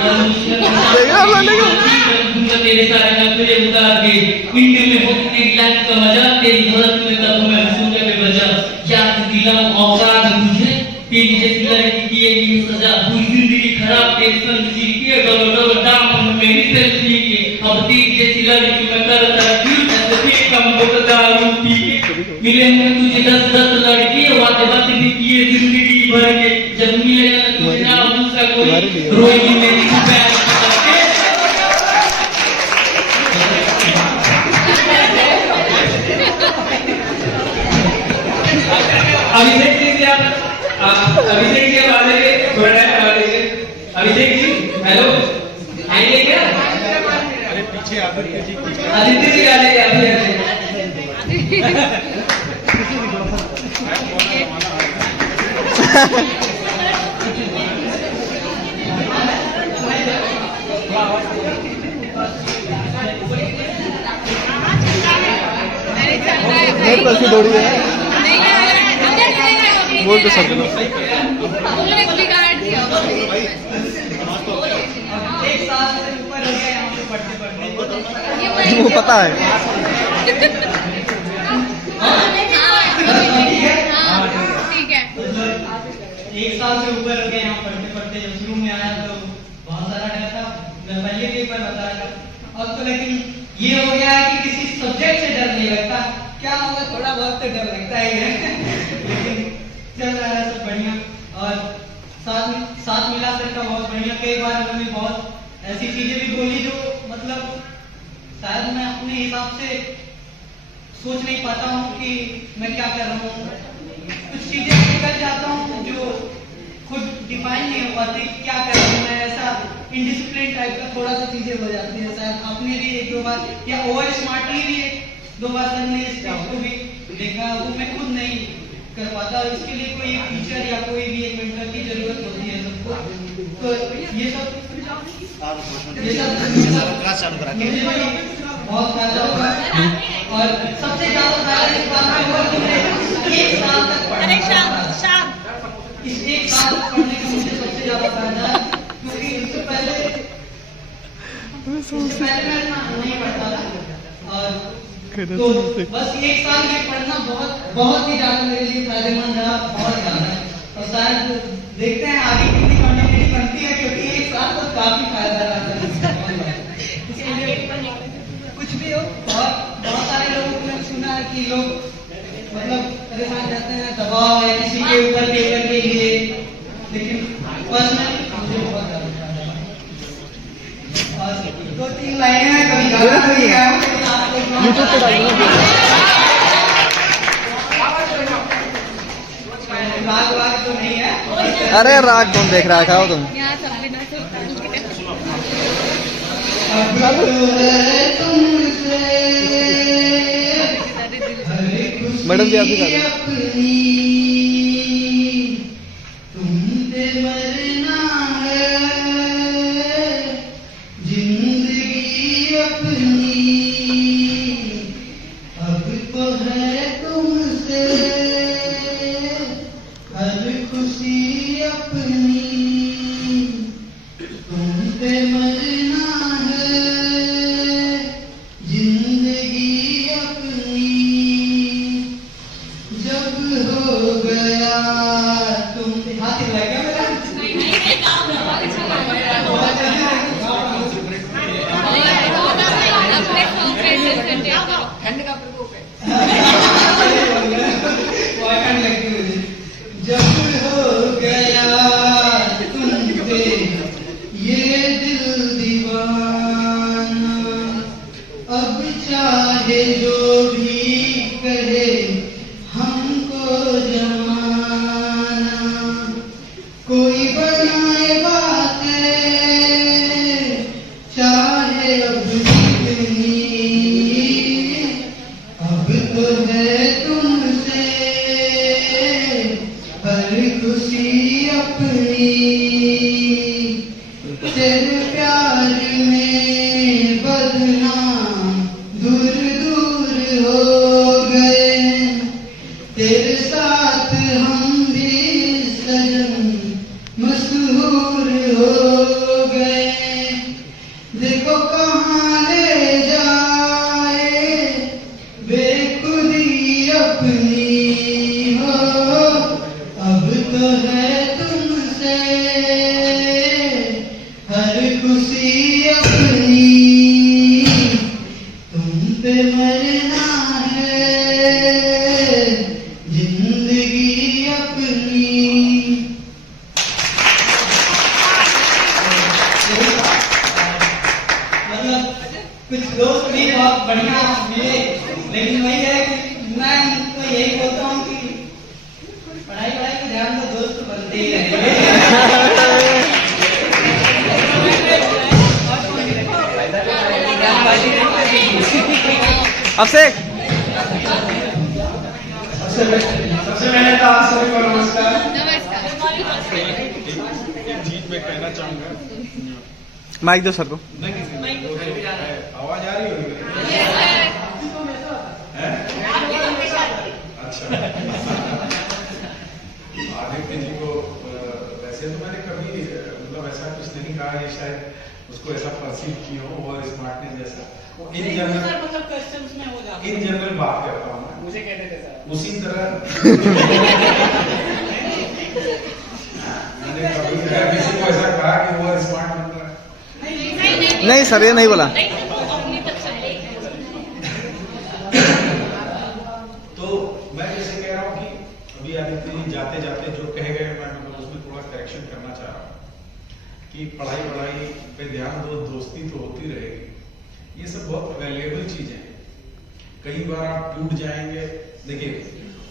तेरे सारे नखरे उतार दिए। इंडिया में होती तेरी लाइफ का मजा, तेरी गलत में तब मैं सूखे पे बजा। याद दिलाऊं औकात तुझे, तेरी जैसी लड़की की ये सजा। पूरी जिंदगी खराब तेरी संजीवी की डबल डबल दामन मेरी सेल्फी की। अब तेरी जैसी लड़की मैं करता क्यों ऐसे भी कम बोलता रूठी। मिले मैं तुझे 10 लड़की बातें बातें भी किए जिंदगी भर के। जब मिलेगा ना तुझे ना दूसरा कोई रोएगी मेरी अभिषेक जी आप अभिषेक जी आप आ जाइए, थोड़ा टाइम लगा लीजिए। अभिषेक जी हेलो, आइए क्या? अरे पीछे आदित्य जी आदित्य जी आ जाइए, अभी आ जाइए। अरे चल रहा है मेरे पास ही दौड़ी है। नहीं आ रहा है, अंदर चलेगा अभी। बोल तो सर तुमने बिगाड़ दिया। एक साल से ऊपर हो गया यहाँ पे पढ़ते पढ़ते। ये वो पता है। हाँ, ठीक है। एक साल से ऊपर हो गया यहाँ पढ़ते पढ़ते। जब शुरू में आया तो बहुत सारा डर था, मैं पहले भी एक बार बताया था। अब तो लेकिन ये हो गया है कि किसी सब्जेक्ट से डर नहीं लगता। क्या होगा, थोड़ा बहुत तो डर लगता ही है लेकिन चल रहा है सब बढ़िया। और साथ मिला सर का बहुत बढ़िया। कई बार उन्होंने बहुत ऐसी चीजें भी बोली जो मतलब शायद मैं अपने हिसाब से सोच नहीं पाता हूँ कि मैं क्या कर रहा हूँ। कुछ चीजें कर जाता हूँ जो खुद डिफाइन नहीं हो पाती क्या कर रहा हूँ मैं। ऐसा इनडिसिप्लिन टाइप का थोड़ा सा चीजें हो जाती है। शायद आपने भी एक दो बार या ओवर स्मार्टली भी एक दो बार सर ने इस चीज को भी देखा, वो मैं खुद नहीं कर पाता। इसके लिए कोई टीचर या कोई भी एक मेंटर की जरूरत होती है सबको। तो ये सब मुझे भी बहुत फायदा होगा। और सबसे ज्यादा फायदा इस बात में हुआ कि मैं एक साल तक पढ़ा। इस एक साल तक पढ़ने का मुझे सबसे ज्यादा फायदा है, क्योंकि इससे पहले मैं नहीं पढ़ता था। और तो बस एक साल ये पढ़ना बहुत ही ज्यादा मेरे लिए फायदेमंद रहा, बहुत ज्यादा। और शायद देखते हैं आगे कितनी कम्युनिटी बनती है, क्योंकि एक साल तो काफी फायदा रहा है। इसलिए कुछ भी हो, बहुत सारे लोगों को मैंने सुना है कि लोग मतलब परेशान रहते हैं दबाव है किसी के ऊपर पेपर के लिए, लेकिन पर्सनली मुझे बहुत ज्यादा फायदा है। और 2-3 लाइनें हैं, कभी ज्यादा नहीं है यूट्यूब पे डालूंगा। राग तो नहीं है। अरे राग कौन देख रहा है, खाओ तुम। यहाँ सब बिना से मैडम जी आप ही गा तुमसे मरना है जिंदगी अपनी, अब तो है तुमसे हर खुशी अपनी। तुमसे मरना है जिंदगी अपनी, जब हो गया तुम हाथ हिला क्या मेरा? जब हो गया तुम पे ये दिल दीवाना, अब चाहे जो भी कहे हमको जमाना, कोई बनाए बातें चाहे अब कितनी, अब तो है तुमसे हर खुशी अपनी। तेरे प्यार में बदनाम दूर दूर हो गए, तेरे साथ हम भी सजन मशहूर हो गए। देखो कहाँ ले जाए बेखुदी अपनी हो, अब तो है तुमसे हर खुशी अपनी। तुम पे मरना है जिंदगी अपनी। मतलब कुछ दोस्त भी बहुत बढ़िया मिले, लेकिन वही है कि मैं तो यही बोलता हूँ कि अभिषेक सबसे पहले तो आप सभी को नमस्कार। चीज मैं कहना चाहूंगा, माइक दो सर को। आवाज आ रही होगी? अच्छा, आदित्य जी को वैसे तो मैंने कभी मतलब ऐसा कुछ नहीं कहा, ये शायद उसको ऐसा परसीव किया हो और स्मार्टनेस जैसा इन जनरल बात करता हूँ मैं, मुझे कहते थे सर उसी तरह मैंने कभी किसी को ऐसा कहा कि वो स्मार्ट बन रहा है। नहीं सर, ये नहीं बोला। तो मैं जैसे कह रहा हूँ कि अभी आदित्य जी जाते जाते जो कहे गए, मैं मतलब उसमें थोड़ा करेक्शन करना चाह रहा हूँ कि पढ़ाई पे ध्यान दो, दोस्ती तो होती रहेगी। ये सब बहुत वैल्यूएबल चीजें हैं। कई बार आप टूट जाएंगे। देखिए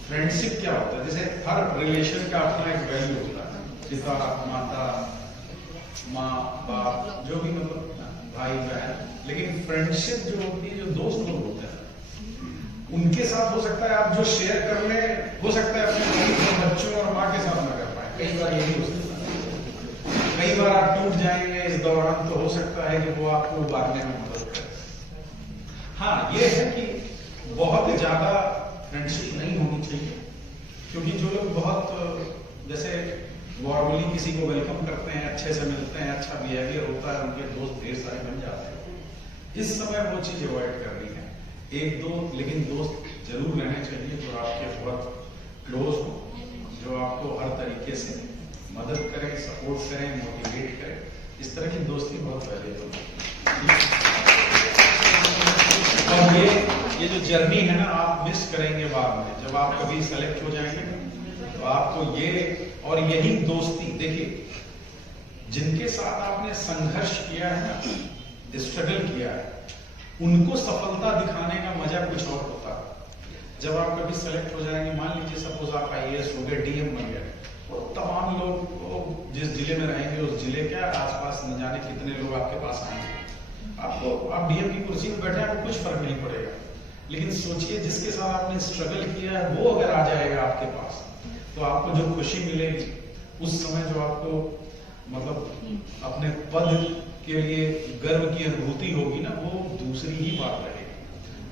फ्रेंडशिप क्या होता है, जैसे हर रिलेशन का अपना एक वैल्यू होता है, पिता माता माँ बाप जो भी मतलब भाई बहन, लेकिन फ्रेंडशिप जो होती है, जो दोस्त लोग होते हैं उनके साथ हो सकता है आप जो शेयर कर ले, हो सकता है अपने बच्चों और माँ के साथ ना कर पाए, कई बार यही हो सकता है। कई बार आप टूट जाएंगे इस दौरान, तो हो सकता है कि वो आपको उबारने में मदद करे। हाँ ये है कि बहुत ज्यादा फ्रेंडशिप नहीं होनी चाहिए, क्योंकि जो लोग बहुत जैसे नॉर्मली किसी को वेलकम करते हैं, अच्छे से मिलते हैं, अच्छा बिहेवियर होता है, उनके दोस्त ढेर सारे बन जाते हैं। इस समय वो चीज अवॉइड करनी है। एक दो लेकिन दोस्त जरूर रहने चाहिए जो आपके बहुत क्लोज हो, जो आपको हर तरीके से मदद करें, सपोर्ट करें, मोटिवेट करें। इस तरह की दोस्ती बहुत वैल्यूएबल है। और ये जो जर्नी है ना, आप मिस करेंगे बाद में, जब आप कभी सेलेक्ट हो जाएंगे तो आपको ये और यही दोस्ती, देखिए जिनके साथ आपने संघर्ष किया है ना, स्ट्रगल किया है, उनको सफलता दिखाने का मजा कुछ और होता है। जब आप कभी सेलेक्ट हो जाएंगे, मान लीजिए सपोज आप IAS हो गए, DM बन गए, तो तमाम लोग जिस जिले में रहेंगे उस जिले के आसपास न जाने कितने लोग आपके पास आएंगे। आपको आप DM की कुर्सी में बैठे, आपको कुछ फर्क नहीं पड़ेगा। लेकिन सोचिए जिसके साथ आपने स्ट्रगल किया है वो अगर आ जाएगा आपके पास, तो आपको जो खुशी मिलेगी उस समय, जो आपको मतलब अपने पद के लिए गर्व की अनुभूति होगी ना, वो दूसरी ही बात रहेगी।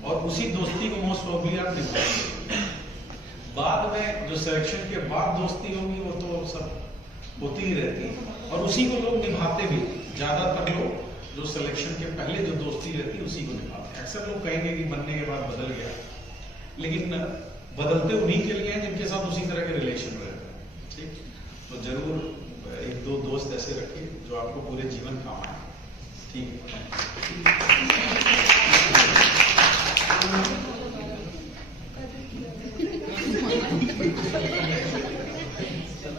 और उसी दोस्ती को मोस्ट प्रोबेबली आप निभाएंगे। बाद में जो सिलेक्शन के बाद दोस्ती होगी वो तो सब होती ही रहती है, और उसी को लोग निभाते भी। ज्यादातर लोग जो सिलेक्शन के पहले जो दोस्ती रहती है उसी को निभाते हैं। अक्सर लोग कहेंगे कि बनने के बाद बदल गया, लेकिन बदलते उन्हीं के लिए हैं जिनके साथ उसी तरह के रिलेशन रहते हैं। ठीक, तो जरूर एक दो दोस्त ऐसे रखिए जो आपको पूरे जीवन काम आए। ठीक है।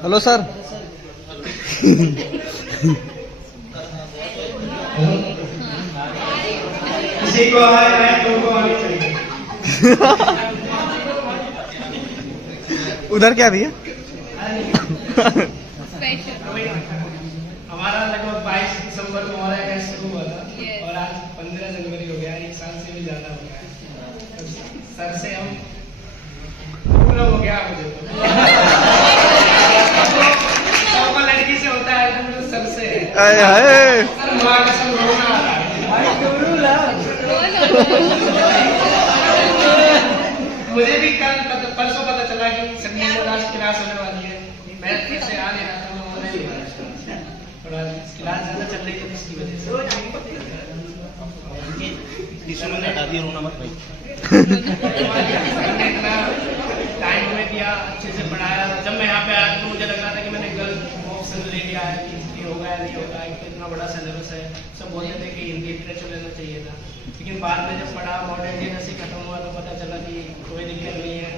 Hello sir. किसी को आए दो को आनी चाहिए। उधर क्या भी है? हमारा लगभग 22 दिसंबर को हमारा बैच शुरू हुआ था और आज 15 जनवरी हो गया, 1 साल से भी ज्यादा हो गया। सर से हम पूरा हो गया मुझे तो लड़की से होता है, सर से है। सर हमारा सब रोना आ रहा है। मुझे भी कल परसों पता चला कि संडे को लास्ट क्लास होने वाली है। मैं फिर से आ नहीं रहा था, मैं होने नहीं रहा, थोड़ा क्लास ज्यादा चल रही थी इसकी वजह से। टाइम हमें दिया, अच्छे से पढ़ाया। जब मैं यहाँ पे आया तो मुझे लग रहा था कि मैंने गलत ऑप्शन ले लिया है कि ये होगा या नहीं होगा, इतना बड़ा सिलेबस है। सब बोलते थे कि हिंदी लिटरेचर लेना चाहिए था, लेकिन बाद में जब पढ़ा, मॉडर्न इंडिया जैसे खत्म हुआ तो पता चला कि कोई दिक्कत नहीं है,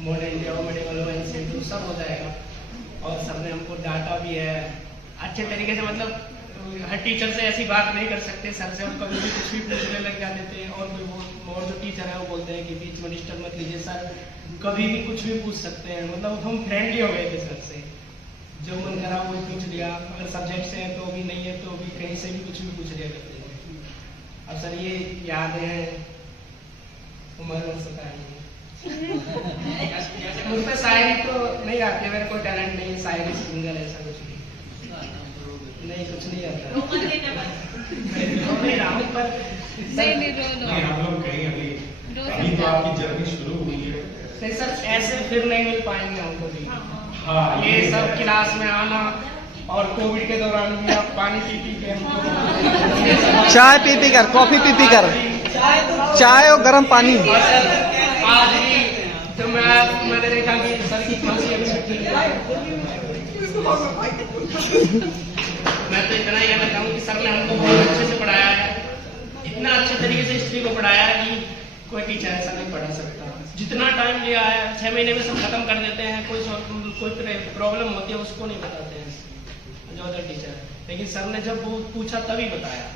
मॉडर्न इंडिया हो, मेडिकल हो, एनसीएमटी हो, सब हो जाएगा। और सब ने हमको डांटा भी है अच्छे तरीके से। मतलब हर टीचर से ऐसी बात नहीं कर सकते, सर से हम कभी भी कुछ भी पूछने लग जाते थे। और कोई और जो टीचर है वो बोलते हैं कि बीच में डिस्टर्ब मत लीजिए सर, कभी भी कुछ भी पूछ सकते हैं। मतलब हम फ्रेंडली हो गए थे सर से, जो मन करा वो पूछ लिया। अगर सब्जेक्ट से है तो भी, नहीं है तो भी, कहीं से भी कुछ भी पूछ लिया करते थे। अब सर ये यादें हैं, हमारे मुझसे मुझ पे शायरी तो नहीं आती है, मेरा कोई टैलेंट नहीं है, शायरी सिंगर ऐसा कुछ नहीं, कुछ नहीं आता। नहीं रहा हूँ पर नहीं हम लोग कहीं अभी अभी तो आपकी जर्नी शुरू हुई है। नहीं सर, ऐसे फिर नहीं मिल पाएंगे हमको भी। हाँ, ये सब क्लास में आना और कोविड के दौरान भी आप पानी पी के हमको चाय पी कर, कॉफी पी कर, चाय और गर्म पानी। आज भी तो मैंने देखा कि सर की खांसी अभी तक ठीक है। मैं तो इतना ही कहना चाहूँ कि सर ने हमको बहुत अच्छे से पढ़ाया है, इतना अच्छे तरीके से हिस्ट्री को पढ़ाया है कि कोई टीचर ऐसा नहीं पढ़ा सकता। जितना टाइम लिया है 6 महीने में सब खत्म कर देते हैं, कोई प्रॉब्लम होती है उसको नहीं बताते हैं जो अदर टीचर, लेकिन सर ने जब वो पूछा तभी बताया,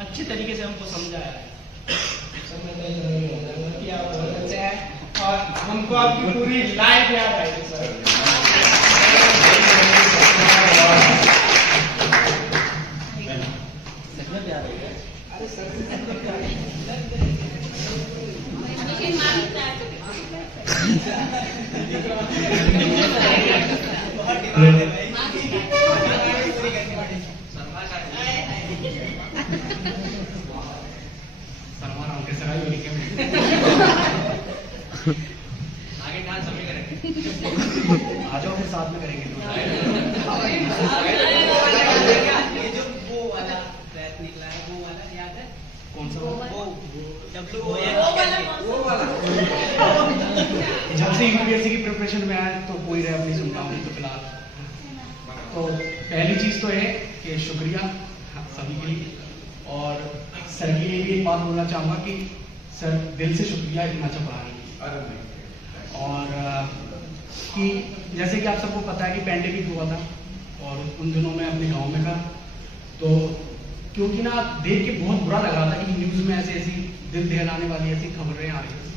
अच्छे तरीके से हमको समझाया है। सर मैं तो कि आप बहुत अच्छे हैं और हमको आपकी पूरी लाइफ याद आएगी सर। आगे डांस हम करेंगे, आ जाओ फिर साथ में करेंगे। ये जो वो वाला रैप निकला है वो वाला याद है? कौन सा वो वाला जब से यूपीएससी की प्रिपरेशन में आया तो कोई रैप नहीं सुनता हूँ तो फिलहाल। तो पहली चीज तो है कि शुक्रिया सभी के लिए, और सर के लिए भी एक बात बोलना चाहूँगा कि सर दिल से शुक्रिया इतना अच्छा पढ़ाने के लिए। और कि जैसे कि आप सबको पता है कि पैंडेमिक हुआ था और उन दिनों में अपने गांव में था, तो क्योंकि ना देख के बहुत बुरा लग रहा था कि न्यूज़ में ऐसी दिल दहलाने वाली ऐसी खबरें आ रही थी,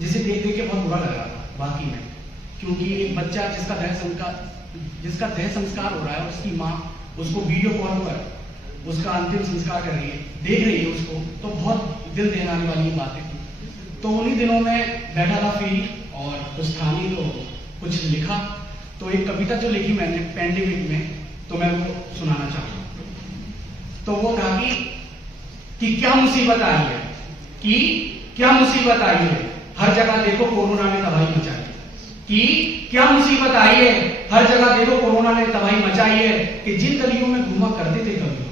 जिसे देख के बहुत बुरा लग रहा था वाकई में। क्योंकि एक बच्चा जिसका देह संस्कार हो रहा है, उसकी माँ उसको वीडियो कॉल पर उसका अंतिम संस्कार कर रही है, देख रही है उसको, तो बहुत दिल दहलाने वाली बातें थी। तो उन्हीं दिनों में बैठा था फ्री और कुछ था नहीं तो कुछ लिखा, तो एक कविता जो लिखी मैंने पैंडेमिक में, तो मैं वो सुनाना चाहूँगा। तो वो था कि क्या मुसीबत आई है, कि क्या मुसीबत आई है, हर जगह देखो कोरोना ने तबाही मचाई है, कि क्या मुसीबत आई है, हर जगह देखो कोरोना ने तबाही मचाई है, कि जिन गलियों में घूमा करते थे कभी हम,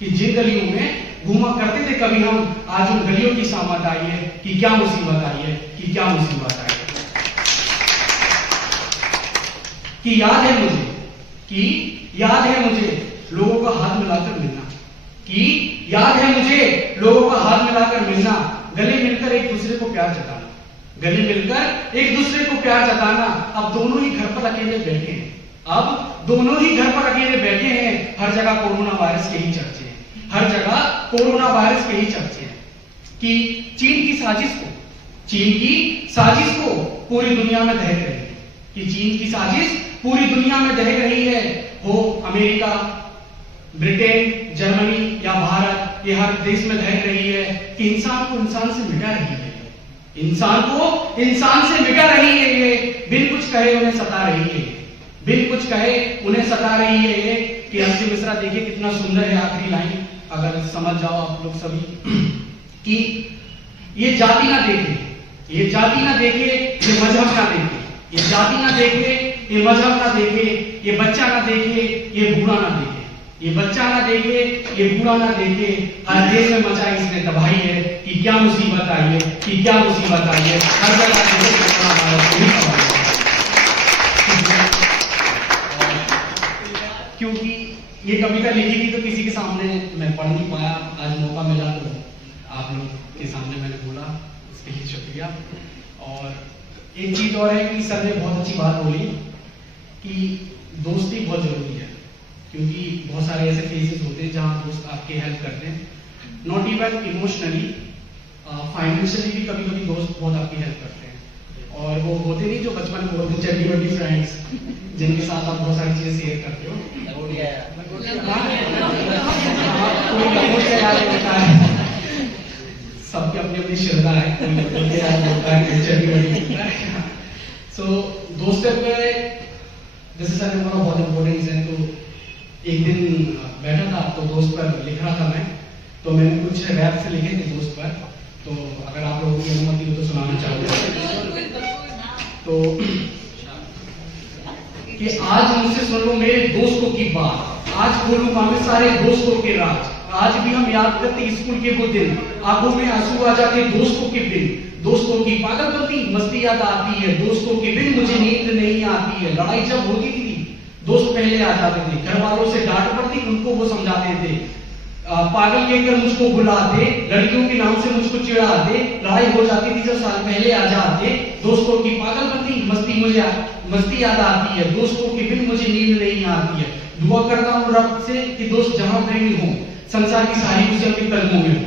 कि जिन गलियों में घूमा करते थे कभी हम, आज उन गलियों की सामत आई है, कि क्या मुसीबत आई है, कि क्या मुसीबत आई है। कि याद है मुझे लोगों का हाथ मिलाकर मिलना, कि याद है मुझे लोगों का हाथ मिलाकर मिलना, गले मिलकर एक दूसरे को प्यार जताना, गले मिलकर एक दूसरे को प्यार जताना। अब दोनों ही घर पर अकेले बैठे हैं, हर जगह कोरोना वायरस के ही चर्चे हैं, हर जगह कोरोना वायरस के ही चर्चे हैं। कि चीन की साजिश को पूरी दुनिया में दहक रही है, कि चीन की साजिश पूरी दुनिया में दहक रही है, हो अमेरिका, ब्रिटेन, जर्मनी या भारत, ये हर देश में दहक रही है। कि इंसान को इंसान से मिटा रही है, इंसान को इंसान से मिटा रही है ये, बिन कुछ कहे उन्हें सता रही है, बिन कुछ कहे उन्हें सता रही है ये। कि अंशु मिश्रा देखिए कितना सुंदर है आखिरी लाइन, अगर समझ जाओ आप लोग सभी। कि ये जाति ना देखे, ये जाति ना देखे, ये मजहब ना देखे, ये जाति ना देखे, ये मजहब ना देखे, ये बच्चा ना देखे, ये बूढ़ा ना देखे, ये बच्चा ना देखे, ये बूढ़ा ना देखे, हर देश में मचाई इसने तबाही है। कि क्या मुसीबत आई है, कि क्या मुसीबत आई है, हर जगह क्योंकि ये कविता लिखी थी तो किसी के सामने मैं पढ़ नहीं पाया, आज मौका मिला तो आप लोग के सामने मैंने बोला, इसके लिए शुक्रिया। और एक चीज और है कि सर ने बहुत अच्छी बात बोली कि दोस्ती बहुत जरूरी है, क्योंकि बहुत सारे ऐसे केसेस होते हैं जहां दोस्त आपके हेल्प करते हैं, नॉट इवन इमोशनली, फाइनेंशियली भी कभी कभी दोस्त बहुत आपकी हेल्प करते हैं। और वो होते नहीं जो बचपन में बोलते चड्डी वड्डी फ्रेंड्स, जिनके साथ आप बहुत सारी चीजें शेयर करते हो। सबकी अपनी अपनी श्रद्धा है, कोई बोलते हैं बोलता है नेचर की बड़ी। सो दोस्तों पे दिस इज वन ऑफ बहुत इम्पोर्टेंट है। तो एक दिन बैठा था तो दोस्त पर लिख रहा था मैं, तो मैंने कुछ रैप से लिखे थे दोस्त पर, तो अगर आप लोगों की अनुमति हो तो सुनाना चाहूँगा। तो कि आज मुझसे सुन लो मेरे दोस्तों की बात, आज बोलूंगा मैं सारे दोस्तों के राज। आज भी हम याद करते स्कूल के वो दिन, आंखों में आंसू आ जाते दोस्तों के बिन। दोस्तों की पागलपंती मस्ती याद आती है, दोस्तों के बिन मुझे नींद नहीं आती है। लड़ाई जब होती थी दोस्त पहले आ जाते थे, घर वालों से डांट पड़ती उनको वो समझाते थे। पागल कहकर मुझको बुलाते, लड़कियों के नाम से मुझको चिढ़ाते। लड़ाई हो जाती थी जब साल पहले आ जाते, दोस्तों की पागलपंती मस्ती याद आती है, दोस्तों के बिन मुझे नींद नहीं आती है। दुआ करता हूँ रब से कि दोस्त जहां प्रेमी हो, संसार की सारी खुशियां के कदमों में हो।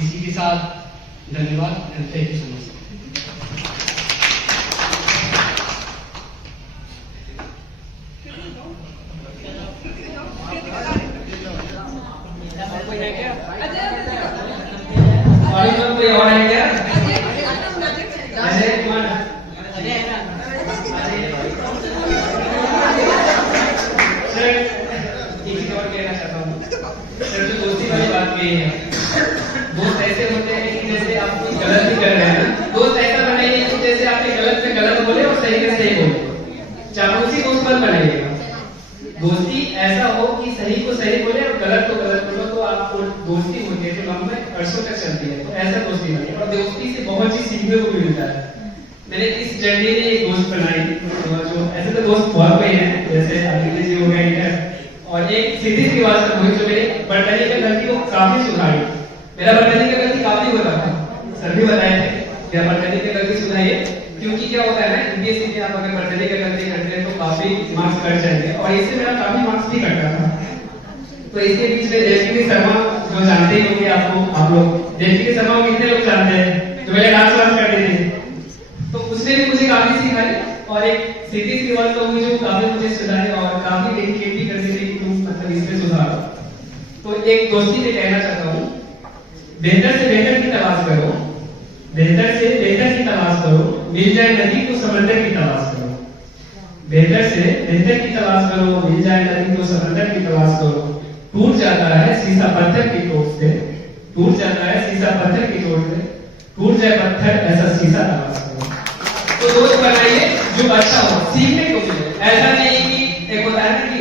इसी के साथ धन्यवाद and thank you so much. कोई और है क्या? अजय कुमार सर, एक चीज और कहना चाहता हूँ सर, जो दोस्ती वाली बात कही है, दोस्त ऐसे होते हैं कि जैसे आप कुछ गलत भी कर रहे हैं, दोस्त ऐसा बनाइए कि जैसे आपने गलत में गलत बोले और सही में सही बोले। चापलूसी दोस्त मत बनाइएगा। दोस्ती ऐसा हो कि सही को सही बोले और गलत को गलत बोलो, तो आपको दोस्ती होती है जो लंबे अरसों तक चलती है। तो ऐसा दोस्ती बनिए, और दोस्ती से बहुत चीज सीखने को भी मिलता है। मैंने इस जर्नी में एक दोस्त बनाई, जो ऐसे तो दोस्त बहुत हुए हैं, जैसे अभिनय जी हो गए इधर, और एक सीधी सी बात हुई जो मेरे बर्तनी की गलती को काफी सुधारी। मेरा बर्तनी की गलती काफी होता था, सर भी बताए थे कि बर्तनी की गलती सुधारिए, क्योंकि क्या होता है ना, यूपीएससी में आप अगर बर्तनी की गलती करते हैं तो काफी मार्क्स कट जाएंगे, और इससे मेरा काफी मार्क्स भी कटा था। तो इसके बीच में जयश्री शर्मा जो जानते ही होंगे आप लोग जयश्री शर्मा को कितने लोग जानते हैं, जो मेरे डांस क्लास करते थे, तो उसने भी मुझे काफी सिखाई। और एक सीधी सी बात तो मुझे काफी मुझे सुधारी और काफी डेडिकेट भी करती थी कि तुम मतलब इसमें सुधारो। तो एक दोस्ती में कहना चाहता हूँ, बेहतर से बेहतर की तलाश करो, बेहतर से बेहतर की तलाश करो, मिल जाए नदी तो समंदर की तलाश करो। बेहतर से बेहतर की तलाश करो, मिल जाए नदी तो समंदर की तलाश करो। टूट जाता है शीशा पत्थर की चोट से, टूट जाता है शीशा पत्थर की चोट से, टूट जाए पत्थर ऐसा शीशा तलाश करो। तो दोस्त बनाइए जो अच्छा हो, सीखने को मिले। ऐसा नहीं कि एक होता है ना कि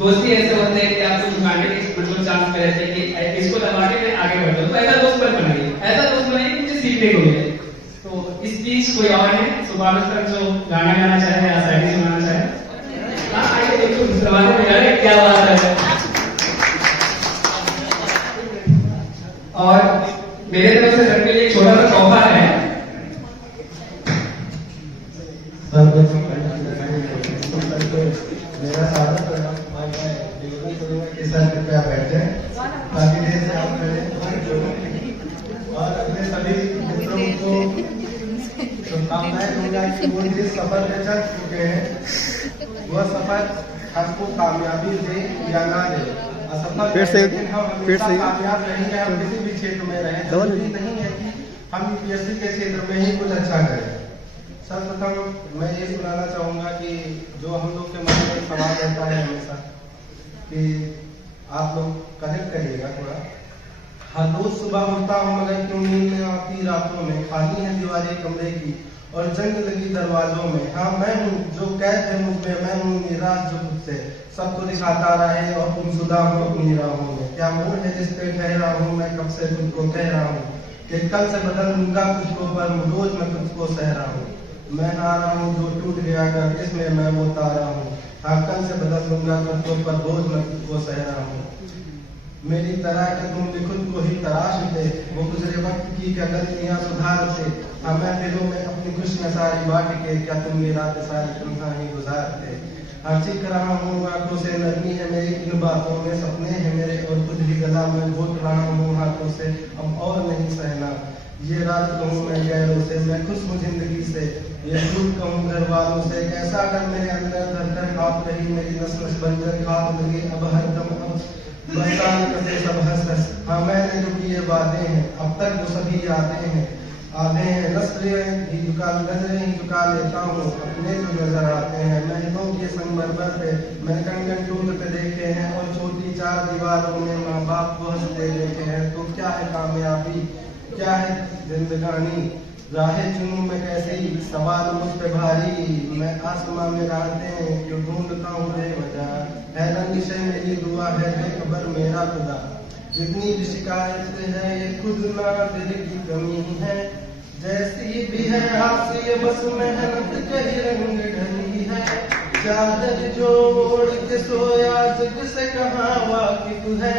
दोस्ती ऐसे होते हैं कि आपको झुकाने के बिल्कुल चांस पे रहते हैं कि इसको दबा के मैं आगे बढ़ जाऊं, तो ऐसा दोस्त पर बनाइए, ऐसा दोस्त बनाइए मुझे सीखने को मिले। तो इस बीच कोई और है सुबह तक जो गाना गाना चाहे या शायरी सुनाना चाहे? हाँ आइए, देखो जमाने में गाने क्या बात है। और मेरे तरफ से सर के लिए एक छोटा सा तोहफा है। मेरा स्वागत करना और मैं डिलीवरी करूंगा कि सर कृपया बैठे, काफी देर से आप खड़े, और अपने सभी मित्रों को शुभकामनाएं दूंगा कि वो जिस सफर में चल चुके हैं वह सफर हमको कामयाबी दे या ना दे, असफल लेकिन हम हमेशा कामयाब रहेंगे। हम किसी भी क्षेत्र में रहें, जरूरी नहीं है कि हम यूपीएससी के क्षेत्र में ही कुछ अच्छा करें। सर्वप्रथम मैं ये सुनाना चाहूँगा कि जो हम लोग के मन में सवाल रहता है हमेशा कि आप लोग कनेक्ट करिएगा थोड़ा। हर रोज सुबह उठता हूँ मगर क्यों नींद नहीं आती रातों में, खाली है दीवारें कमरे की और जंग लगी दरवाजों में। हाँ मैं हूँ जो कैद है मुझ में, मैं हूँ निराश जो खुद से सबको दिखाता रहे और गुमशुदा हूँ अपनी राहों में। क्या मोड़ है जिस पे ठहरा हूँ मैं, कब से खुद को कह रहा हूँ कि कल से बदल दूंगा खुद को, पर रोज मैं खुद को सह रहा हूँ। मैं हारा हूँ जो टूट गया कर इसमें मैं वो तारा हूँ। हाँ कल से बदल दूंगा खुद को, पर रोज मैं खुद को सह रहा हूँ। मेरी तरह के तुम भी खुद को ही तराशते, वो गुजरे वक्त की क्या गलतियां सुधारते। हाँ मैं दिलों में अपनी खुशियां सारी बांट के, क्या तुम मेरा सारी तन्हा ही गुजारते। हाँ चीख रहा हूँ आंखों से नरमी है मेरी इन बातों में, सपने हैं मेरे और खुद ही गला में घोट रहा हूँ हाथों से, अब और नहीं सहना। ये रात कहूँ मैं गैरों से, मैं खुश हूँ जिंदगी से, ये झूठ कहूँ घर वालों से। कैसा कर मेरे अंदर धर धर कांप रही मेरी नस नस बंजर खाप लगे अब हरदम, अब बरसात करते सब हंस हंस। हाँ मैंने जो किए वादे हैं अब तक वो सभी यादें हैं। आधे हैं नस्लें ही झुका, नजरें ही झुका लेता हूँ अपने जो नजर आते हैं। महलों के संगमरमर पे मैंने कण टूटते देखे हैं और छोटी चार दीवारों में माँ बाप को हंसते देखे हैं। तो क्या है कामयाबी, क्या है जिंदगानी, राहें चुनूं मैं कैसी, सवाल मुझ पे भारी। मैं आसमां में राहतें क्यों ढूंढता हूँ बेवजह, है रंजिश मेरी दुआ है बेखबर मेरा खुदा। जितनी भी शिकायत है ये खुद ना दिल की कमी है, जैसी भी है हाथ ये बस मेहनत कहीं रंग ढली है। चादर जो ओढ़ के सोया जग से कहाँ वाकिफ है,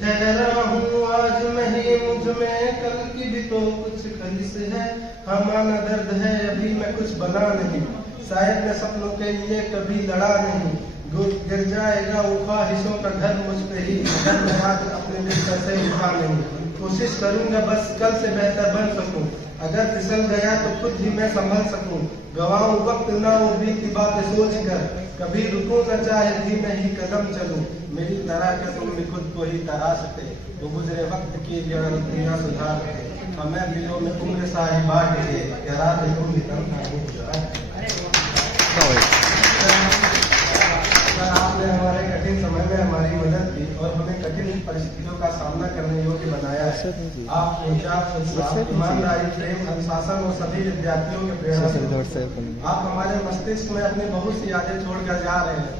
ठहरा हूँ आज मैं ही मुझ में कल की भी तो कुछ खलिस है। हमारा दर्द है अभी मैं कुछ बना नहीं, शायद मैं सपनों के लिए कभी लड़ा नहीं। गिर जाएगा वो ख्वाहिशों का घर मुझ पे ही, अगर मैं आज अपने बिस्तर से उठा नहीं। कोशिश करूंगा बस कल से बेहतर बन सकूं, अगर फिसल गया तो खुद ही मैं संभल सकूं। गवाऊं वक्त ना वो बीती बातें सोच कर, कभी रुकूं न चाहे धीमे ही कदम चलूं। मेरी तरह क्या तुम भी खुद को ही तराशते, तो गुजरे वक्त की गलतियां सुधारते। हमें दिलों में उम्र सारी बांट के यारा तुम आपने हमारे कठिन समय में हमारी मदद की और हमें कठिन परिस्थितियों का सामना करने योग्य बनाया है। आप ईमानदारी, प्रेम, अनुशासन और सभी विद्यार्थियों के प्रेरणा। आप हमारे मस्तिष्क में अपनी बहुत सी यादें छोड़कर जा रहे हैं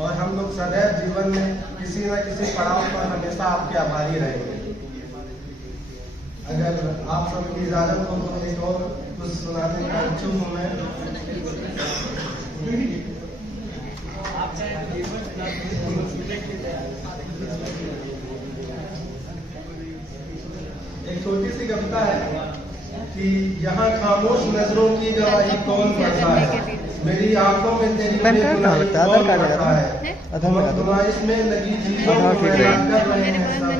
और हम लोग सदैव जीवन में किसी न किसी पड़ाव पर हमेशा आपके आभारी रहेंगे। अगर आप सबकी इजाजत हो तो एक और कुछ सुनाने का इच्छुक हूँ मैं। एक छोटी सी कविता है कि यहाँ खामोश नजरों की गवाही कौन पढ़ता है, मेरी आंखों में तेरी गुनाही कौन पढ़ता है, इसमें लगी चीजों को कर रहे हैं सब,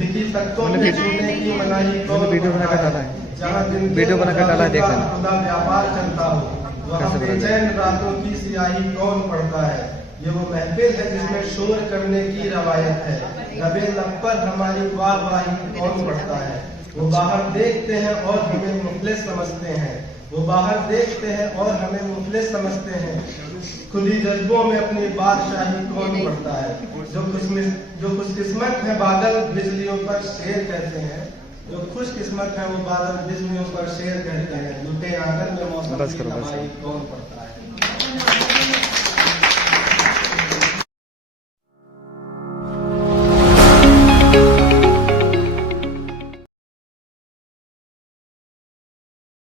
लिखी तख्तों में छूने की मनाही कौन पढ़ता है। जहाँ दिन खुदा व्यापार चलता हो, वहाँ बेचैन रातों की सियाही कौन पढ़ता है। ये वो महफिल है जिसमें शोर करने की रवायत है, लबे लब पर हमारी वाहवाही कौन पढ़ता है। वो बाहर देखते हैं और हमें मुफलिस समझते हैं, वो बाहर देखते हैं और हमें मुफलिस समझते हैं। खुली जज्बों में अपनी बादशाही कौन पढ़ता है। जो खुशकिस्मत है बादल बिजलियों पर शेर कहते हैं, जो खुशकिस्मत है वो बादल बिजलियों पर शेर कहते हैं। लुटे आंगन में मौसम की तबाही कौन पढ़ता है।